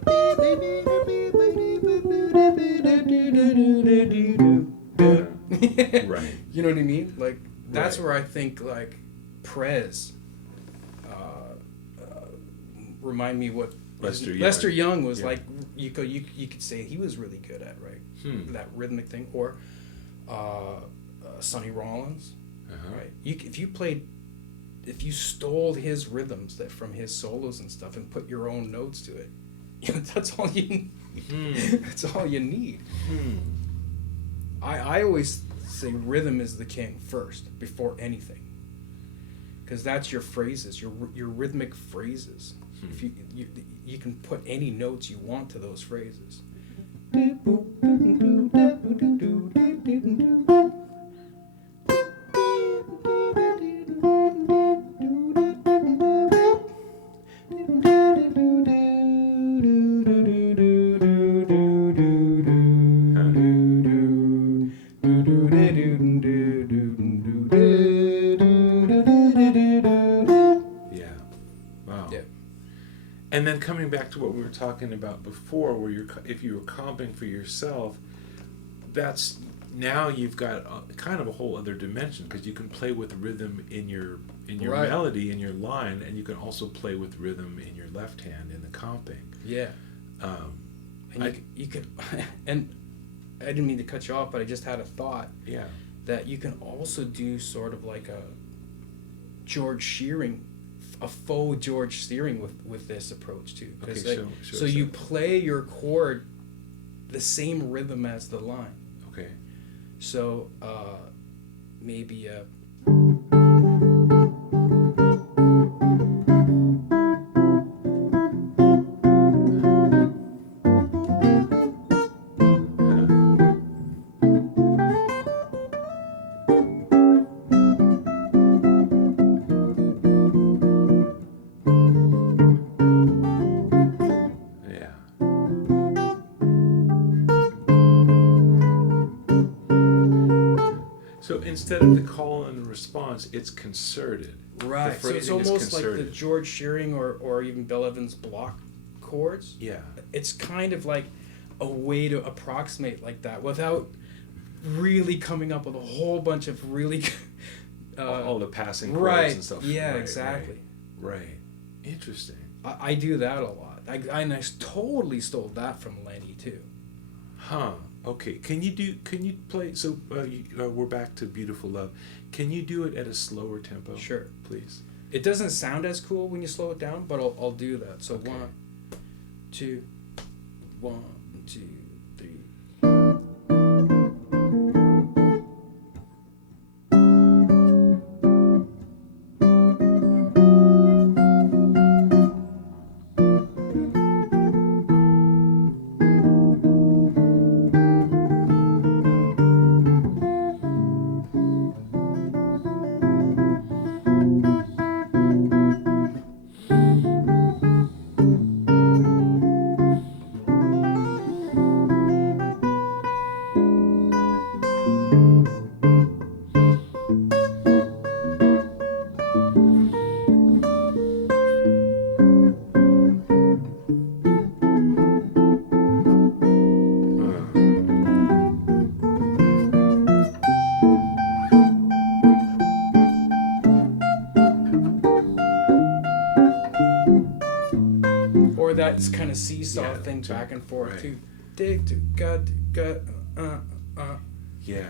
Right. You know what I mean? Like, that's where I think, like, Prez remind me what Lester Young was like. You could say he was really good at, right? That rhythmic thing. Or Sonny Rollins, right? If you stole his rhythms from his solos and stuff and put your own notes to it, that's all you need. That's all you need. I always say rhythm is the king first, before anything, because that's your phrases, your rhythmic phrases. If you can put any notes you want to those phrases. And then coming back to what we were talking about before, where if you were comping for yourself, that's now you've got kind of a whole other dimension, because you can play with rhythm in your melody, in your line, and you can also play with rhythm in your left hand in the comping. Yeah. And you could, and I didn't mean to cut you off, but I just had a thought. Yeah. That you can also do sort of like a George Shearing, a faux George Shearing with this approach too. Okay, so you play your chord the same rhythm as the line. Okay. So maybe a instead of the call and response, it's concerted. Right. The So it's phrasing is almost like the concerted. George Shearing or even Bill Evans block chords. Yeah. It's kind of like a way to approximate like that without really coming up with a whole bunch of really all the passing chords right. and stuff. Yeah, Right, exactly. Right. Interesting. I do that a lot. I totally stole that from Lenny too. Huh. Okay. Can you play? So we're back to Beautiful Love. Can you do it at a slower tempo? Sure. Please. It doesn't sound as cool when you slow it down, but I'll do that. So Okay. 1, 2, 1, 2, 3. Or that kind of seesaw Yeah, thing back and forth right. too. Dig to gut, Yeah.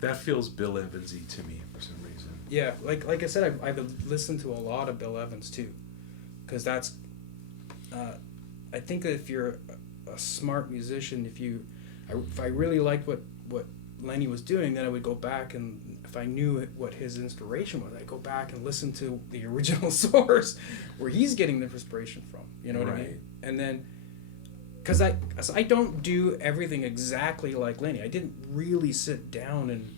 That feels Bill Evansy to me for some reason. Yeah, like I said, I've listened to a lot of Bill Evans too, because that's. I think that if you're a smart musician, if I really liked what Lenny was doing, then I would go back, and if I knew what his inspiration was, I'd go back and listen to the original source where he's getting the inspiration from. You know what I Right. mean? And then, because I don't do everything exactly like Lenny. I didn't really sit down and.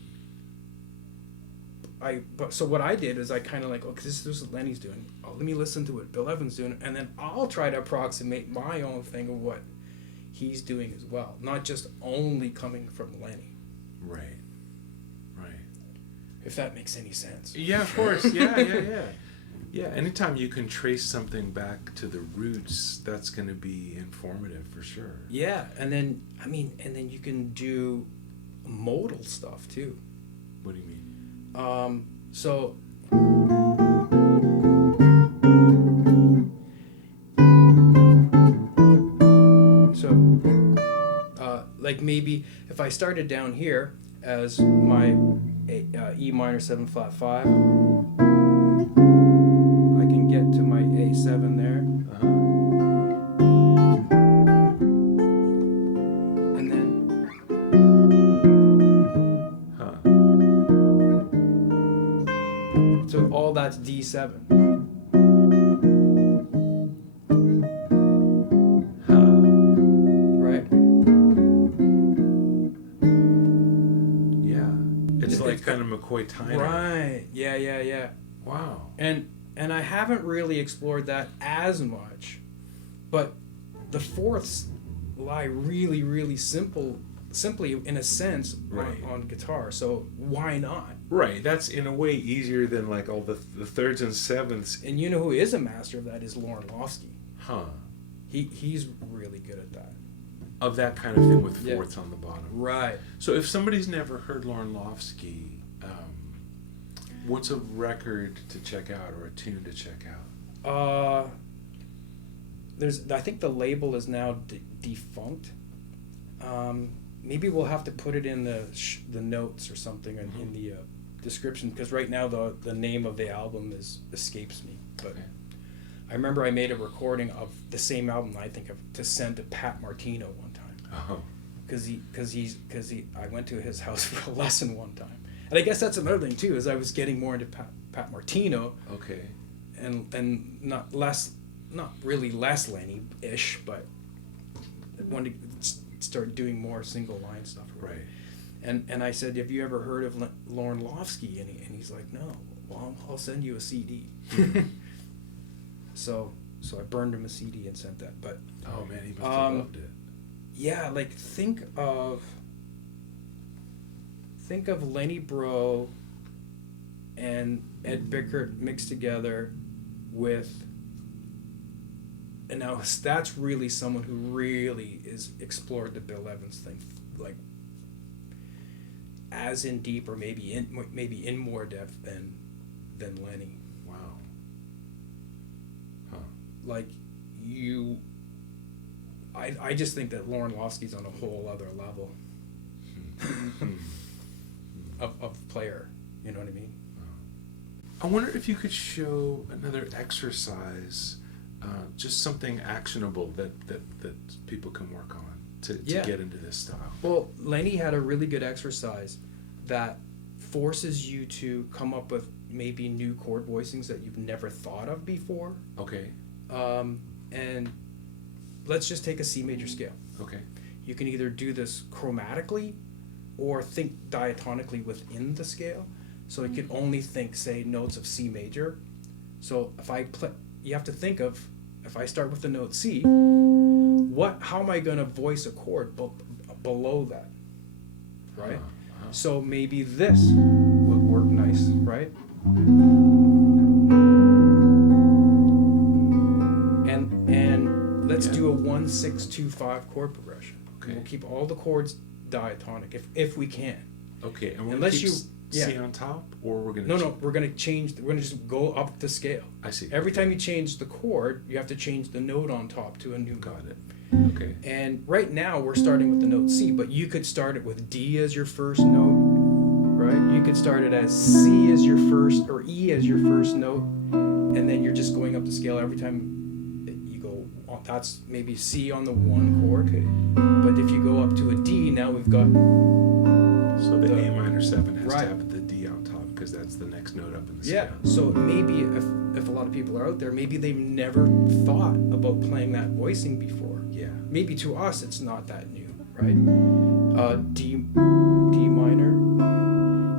So what I did is I kind of like, okay, this is what Lenny's doing. Oh, let me listen to what Bill Evans doing, and then I'll try to approximate my own thing of what he's doing as well, not just only coming from Lenny. Right. Right. If that makes any sense. Yeah, of course. Yeah. Yeah, anytime you can trace something back to the roots, that's going to be informative for sure. Yeah, and then you can do modal stuff too. What do you mean? So like maybe if I started down here as my E minor 7 flat 5, I can get to my A7 there. And then so all that's D7. Right? Yeah. It's like kind of McCoy Tyner. Right. Yeah. Wow. And I haven't really explored that as much, but the fourths lie really, really simply in a sense Right. on guitar. So why not? Right. That's in a way easier than like all the thirds and sevenths. And you know who is a master of that is Lauren Lofsky. Huh. He's really good at that. Of that kind of thing with Yeah. fourths on the bottom. Right. So if somebody's never heard Lauren Lofsky, what's a record to check out or a tune to check out? I think the label is now defunct. Maybe we'll have to put it in the notes or something in the description, because right now the name of the album escapes me. But Okay. I remember I made a recording of the same album I think of to send to Pat Martino one time. Oh. Because I went to his house for a lesson one time. And I guess that's another thing too, is I was getting more into Pat Martino. Okay. And not really less Lenny-ish, but wanted to start doing more single line stuff. Right. And I said, have you ever heard of Lauren Lofsky? And he's like, no. Well, I'll send you a CD. So I burned him a CD and sent that. But Oh man, he must have loved it. yeah, like think of Lenny Bro and Ed Bickert mixed together with, and now that's really someone who really is explored the Bill Evans thing, like as in deep or maybe in more depth than Lenny. Wow. Huh. Like I just think that Lauren Losky's on a whole other level of player. You know what I mean? I wonder if you could show another exercise, just something actionable that people can work on to get into this style. Well, Lenny had a really good exercise that forces you to come up with maybe new chord voicings that you've never thought of before. Okay. And let's just take a C major scale. Okay. You can either do this chromatically or think diatonically within the scale. So you could only think, say, notes of C major. So if I play, you have to think of, if I start with the note C, how am I going to voice a chord below that, right? So maybe this would work nice, right? And let's do a 1-6-2-5 chord progression. Okay. We'll keep all the chords diatonic if we can. Okay, and unless you C on top, or we're gonna we're gonna change. We're gonna just go up the scale. I see. Every time you change the chord, you have to change the note on top to a new. Got it. Okay. And right now we're starting with the note C, but you could start it with D as your first note, right? You could start it as C as your first, or E as your first note, and then you're just going up the scale every time you go. That's maybe C on the 1 chord. Okay. But if you go up to a D, now we've got. So the A minor 7 has to have the D on top because that's the next note up in the scale. Yeah. So maybe if a lot of people are out there, maybe they've never thought about playing that voicing before. Yeah. Maybe to us it's not that new, right? D minor.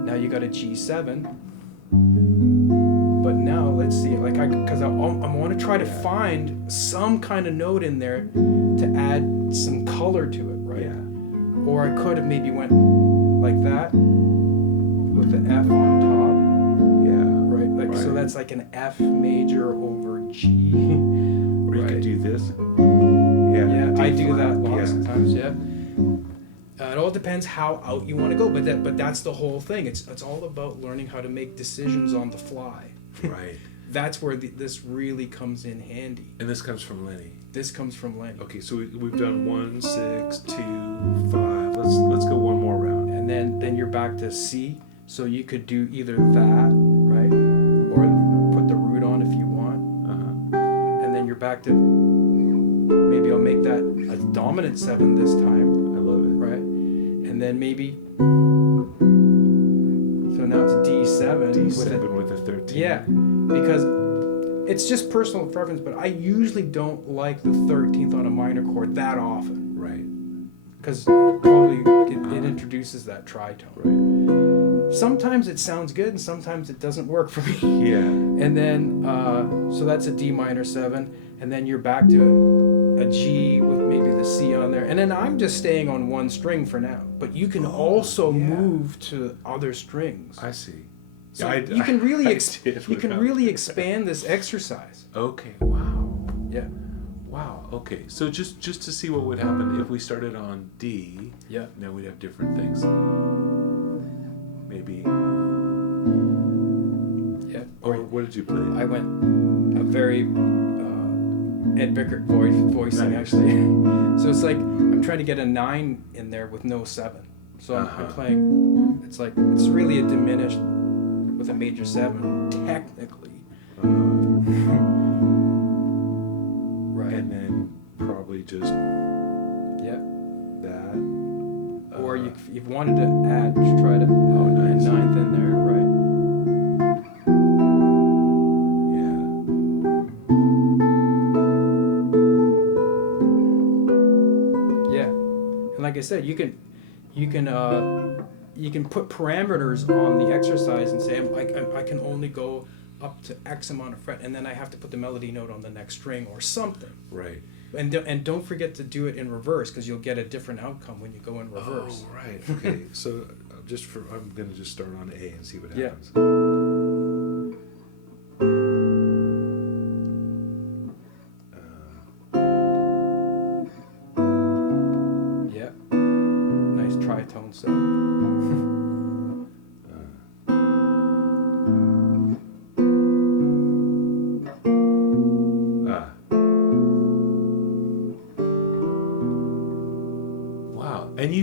Now you got a G7. But now let's see, because I want to try to find some kind of note in there to add some color to it, right? Yeah. Or I could have maybe went like that with the F on top. Yeah. Right? So that's like an F major over G. Or you could do this. Yeah, D I do flat. that lots of times, yeah. It all depends how out you want to go, but that's the whole thing. It's all about learning how to make decisions on the fly. Right. That's where this really comes in handy. And this comes from Lenny. This comes from Lenny. Okay, so we've done 1, 6, 2, 5. Let's go one more round. And then you're back to C. So you could do either that, right, or put the root on if you want. And then you're back to, maybe I'll make that a dominant 7 this time. I love it. Right, and then maybe. So now it's D7. D7 with a 13. Yeah, because it's just personal preference, but I usually don't like the 13th on a minor chord that often. Right. Because probably it introduces that tritone. Right. Sometimes it sounds good, and sometimes it doesn't work for me. Yeah. And then, so that's a D minor 7, and then you're back to a G with maybe the C on there, and then I'm just staying on 1 string for now. But you can also move to other strings. I see. So you can really expand this exercise. Okay. Wow. Yeah. Wow. Okay. So just to see what would happen if we started on D. Yeah. Now we'd have different things. Maybe. Yeah. Or what did you play? I went a very Ed Bickert voicing, nice. actually. So it's like I'm trying to get a 9 in there with no 7. So I'm playing. It's really a diminished with a major 7 technically. Right. And then probably just that. Or you've wanted to add, try to nice. a 9th in there, right? Yeah. And like I said, you can put parameters on the exercise and say I can only go up to X amount of fret, and then I have to put the melody note on the next string or something. Right. And don't forget to do it in reverse, because you'll get a different outcome when you go in reverse. Oh, right. Okay. So I'm going to just start on A and see what happens. Yeah.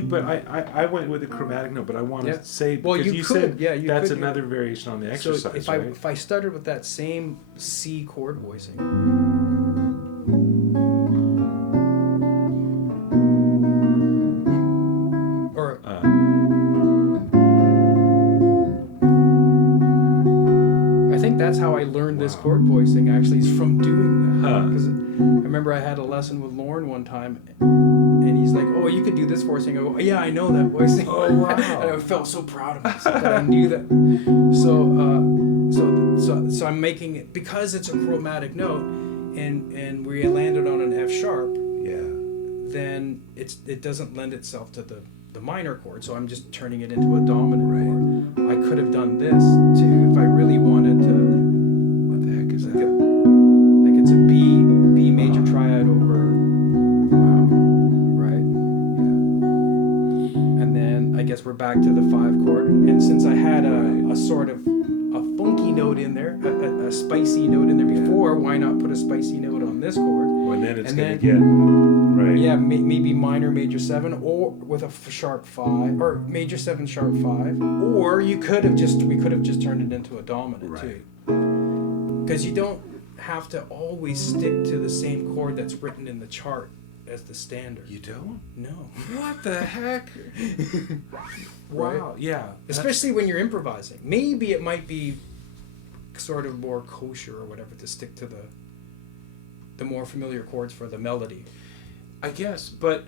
but I went with a chromatic note, but I want to say, well, because you said you that's could, another variation on the exercise, so if right? if I started with that same C chord voicing, or I think that's how I learned this chord voicing, actually, is from doing that. Because I remember I had a lesson with Lauren one time, and he's like, "Oh, you could do this voicing." I go, "Yeah, I know that voicing." Oh, wow. And I felt so proud of myself that I knew that. So I'm making it, because it's a chromatic note, and we landed on an F sharp. Yeah. Then it doesn't lend itself to the minor chord, so I'm just turning it into a dominant chord. I could have done this too if I really wanted to. What the heck is that? Like it's a B major triad over. Right. Yeah. And then I guess we're back to the 5 chord, and since I had a sort of a funky note in there, a spicy note in there before, why not put a spicy note on this chord? Well, and then it's going to get right. Yeah, maybe minor major 7, or with a sharp 5, or major 7 sharp 5, or we could have just turned it into a dominant too. Because you don't have to always stick to the same chord that's written in the chart as the standard. You don't? No. What the heck? Wow. Right? Yeah. Especially when you're improvising. Maybe it might be sort of more kosher or whatever to stick to the more familiar chords for the melody. I guess, but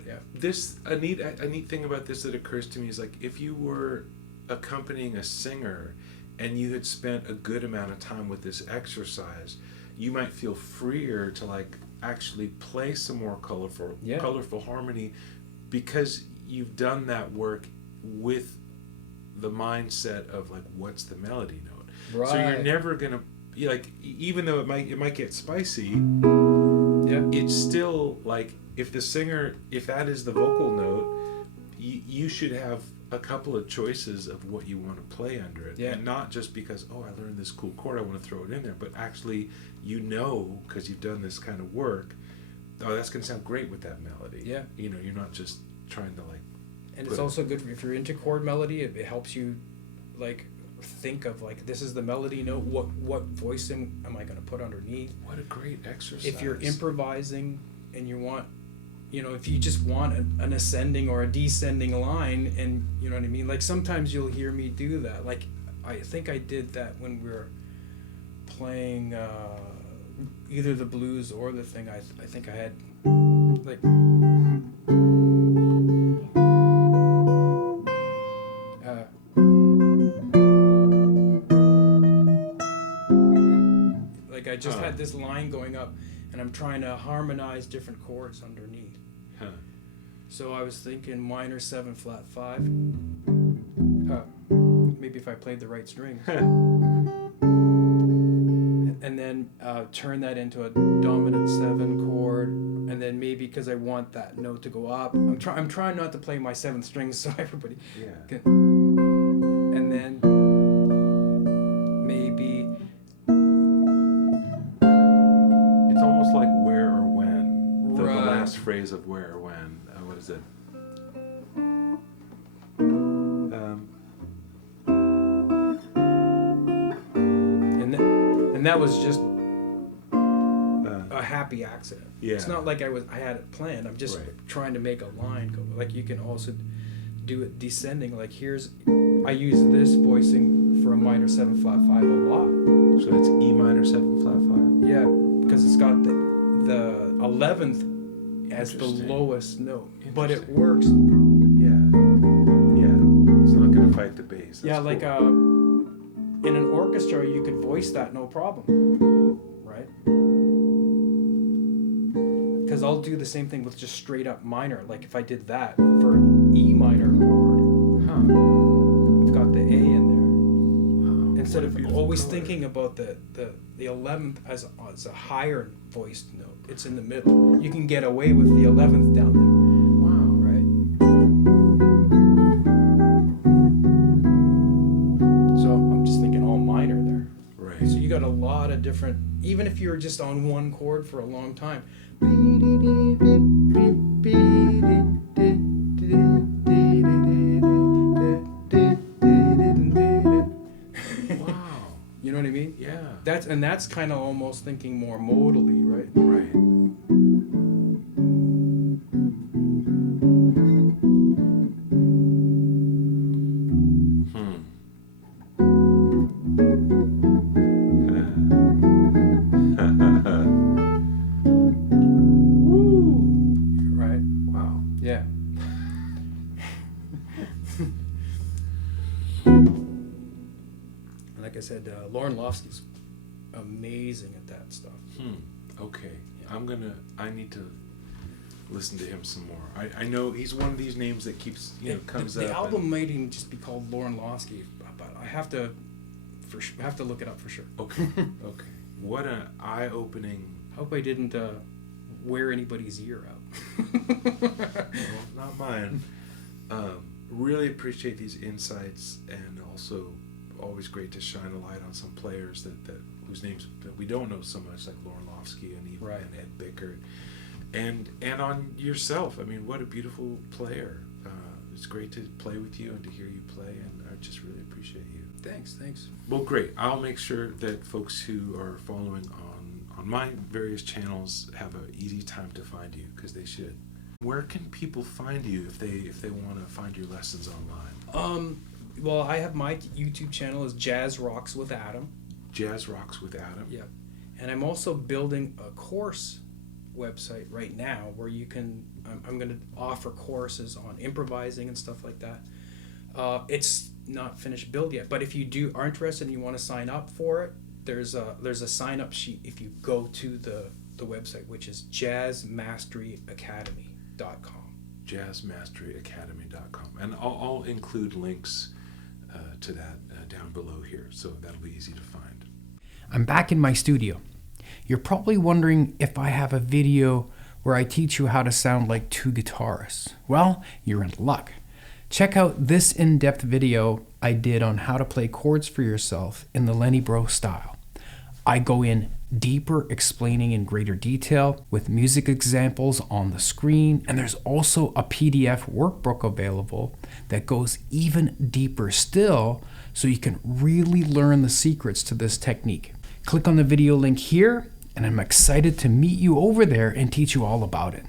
a neat thing about this that occurs to me is, like, if you were accompanying a singer and you had spent a good amount of time with this exercise, you might feel freer to, like, actually play some more colorful harmony, because you've done that work with the mindset of, like, what's the melody note. Right. So you're never gonna, like, even though it might get spicy, it's still, like, if that is the vocal note, you should have a couple of choices of what you want to play under it, and not just because, oh, I learned this cool chord, I want to throw it in there, but actually, because you've done this kind of work, oh, that's going to sound great with that melody. Yeah. You're not just trying to, like. And it's also good if you're into chord melody. It helps you, like, think of, like, this is the melody note. What voicing am I going to put underneath? What a great exercise. If you're improvising and you want, if you just want an ascending or a descending line, and you know what I mean. Like, sometimes you'll hear me do that. Like, I think I did that when we were playing either the blues or the thing. I think I had, like. I just had this line going up, and I'm trying to harmonize different chords underneath. So I was thinking minor 7 flat 5. Maybe if I played the right strings. And then turn that into a dominant 7 chord, and then maybe because I want that note to go up, I'm trying not to play my 7th strings so everybody can. And then maybe. It's almost like where or when. The last phrase of where or when. What is it? And that was just a happy accident. Yeah. It's not like I had it planned. I'm just trying to make a line go. Like, you can also do it descending. Like, I use this voicing for a minor 7 flat 5 a lot. So it's E minor 7 flat 5? Yeah, because it's got the 11th as the lowest note. But it works. Yeah. It's not going to fight the bass. That's like cool. In an orchestra, you could voice that no problem, right? Because I'll do the same thing with just straight up minor. Like, if I did that for an E minor chord, I've got the A in there. Wow, instead of always thinking about the 11th as a higher voiced note. It's in the middle. You can get away with the 11th down there. Wow, right? So I'm just thinking all minor there. Right. So you got a lot of different, even if you were just on one chord for a long time. mean? Yeah. That's kind of almost thinking more modally, right? Right. Right. Wow. Yeah. Like I said, Lauren Lofsky's amazing at that stuff. Okay. Yeah. I need to listen to him some more. I know he's one of these names that keeps, comes up. The album might even just be called Lauren Lofsky, but I have to look it up for sure. Okay. Okay. What an eye-opening. I hope I didn't wear anybody's ear out. Well, not mine. Really appreciate these insights, and also always great to shine a light on some players that whose names that we don't know so much, like Lauren Lofsky and even Right. and Ed Bickert, and on yourself. I mean, what a beautiful player. It's great to play with you and to hear you play, and I just really appreciate you. Thanks. Well, great. I'll make sure that folks who are following on my various channels have an easy time to find you, because they should. Where can people find you if they want to find your lessons online? Well, I have my YouTube channel is Jazz Rocks with Adam. Jazz Rocks with Adam. Yep. And I'm also building a course website right now where you can. I'm going to offer courses on improvising and stuff like that. It's not finished build yet, but if you are interested and you want to sign up for it, there's a sign up sheet if you go to the website, which is jazzmasteryacademy.com. Jazzmasteryacademy.com, and I'll include links to that down below here, so that'll be easy to find. I'm back in my studio. You're probably wondering if I have a video where I teach you how to sound like two guitarists. Well, you're in luck. Check out this in-depth video I did on how to play chords for yourself in the Lenny Bro style. I go in deeper, explaining in greater detail with music examples on the screen, and there's also a PDF workbook available that goes even deeper still, so you can really learn the secrets to this technique. Click on the video link here, and I'm excited to meet you over there and teach you all about it.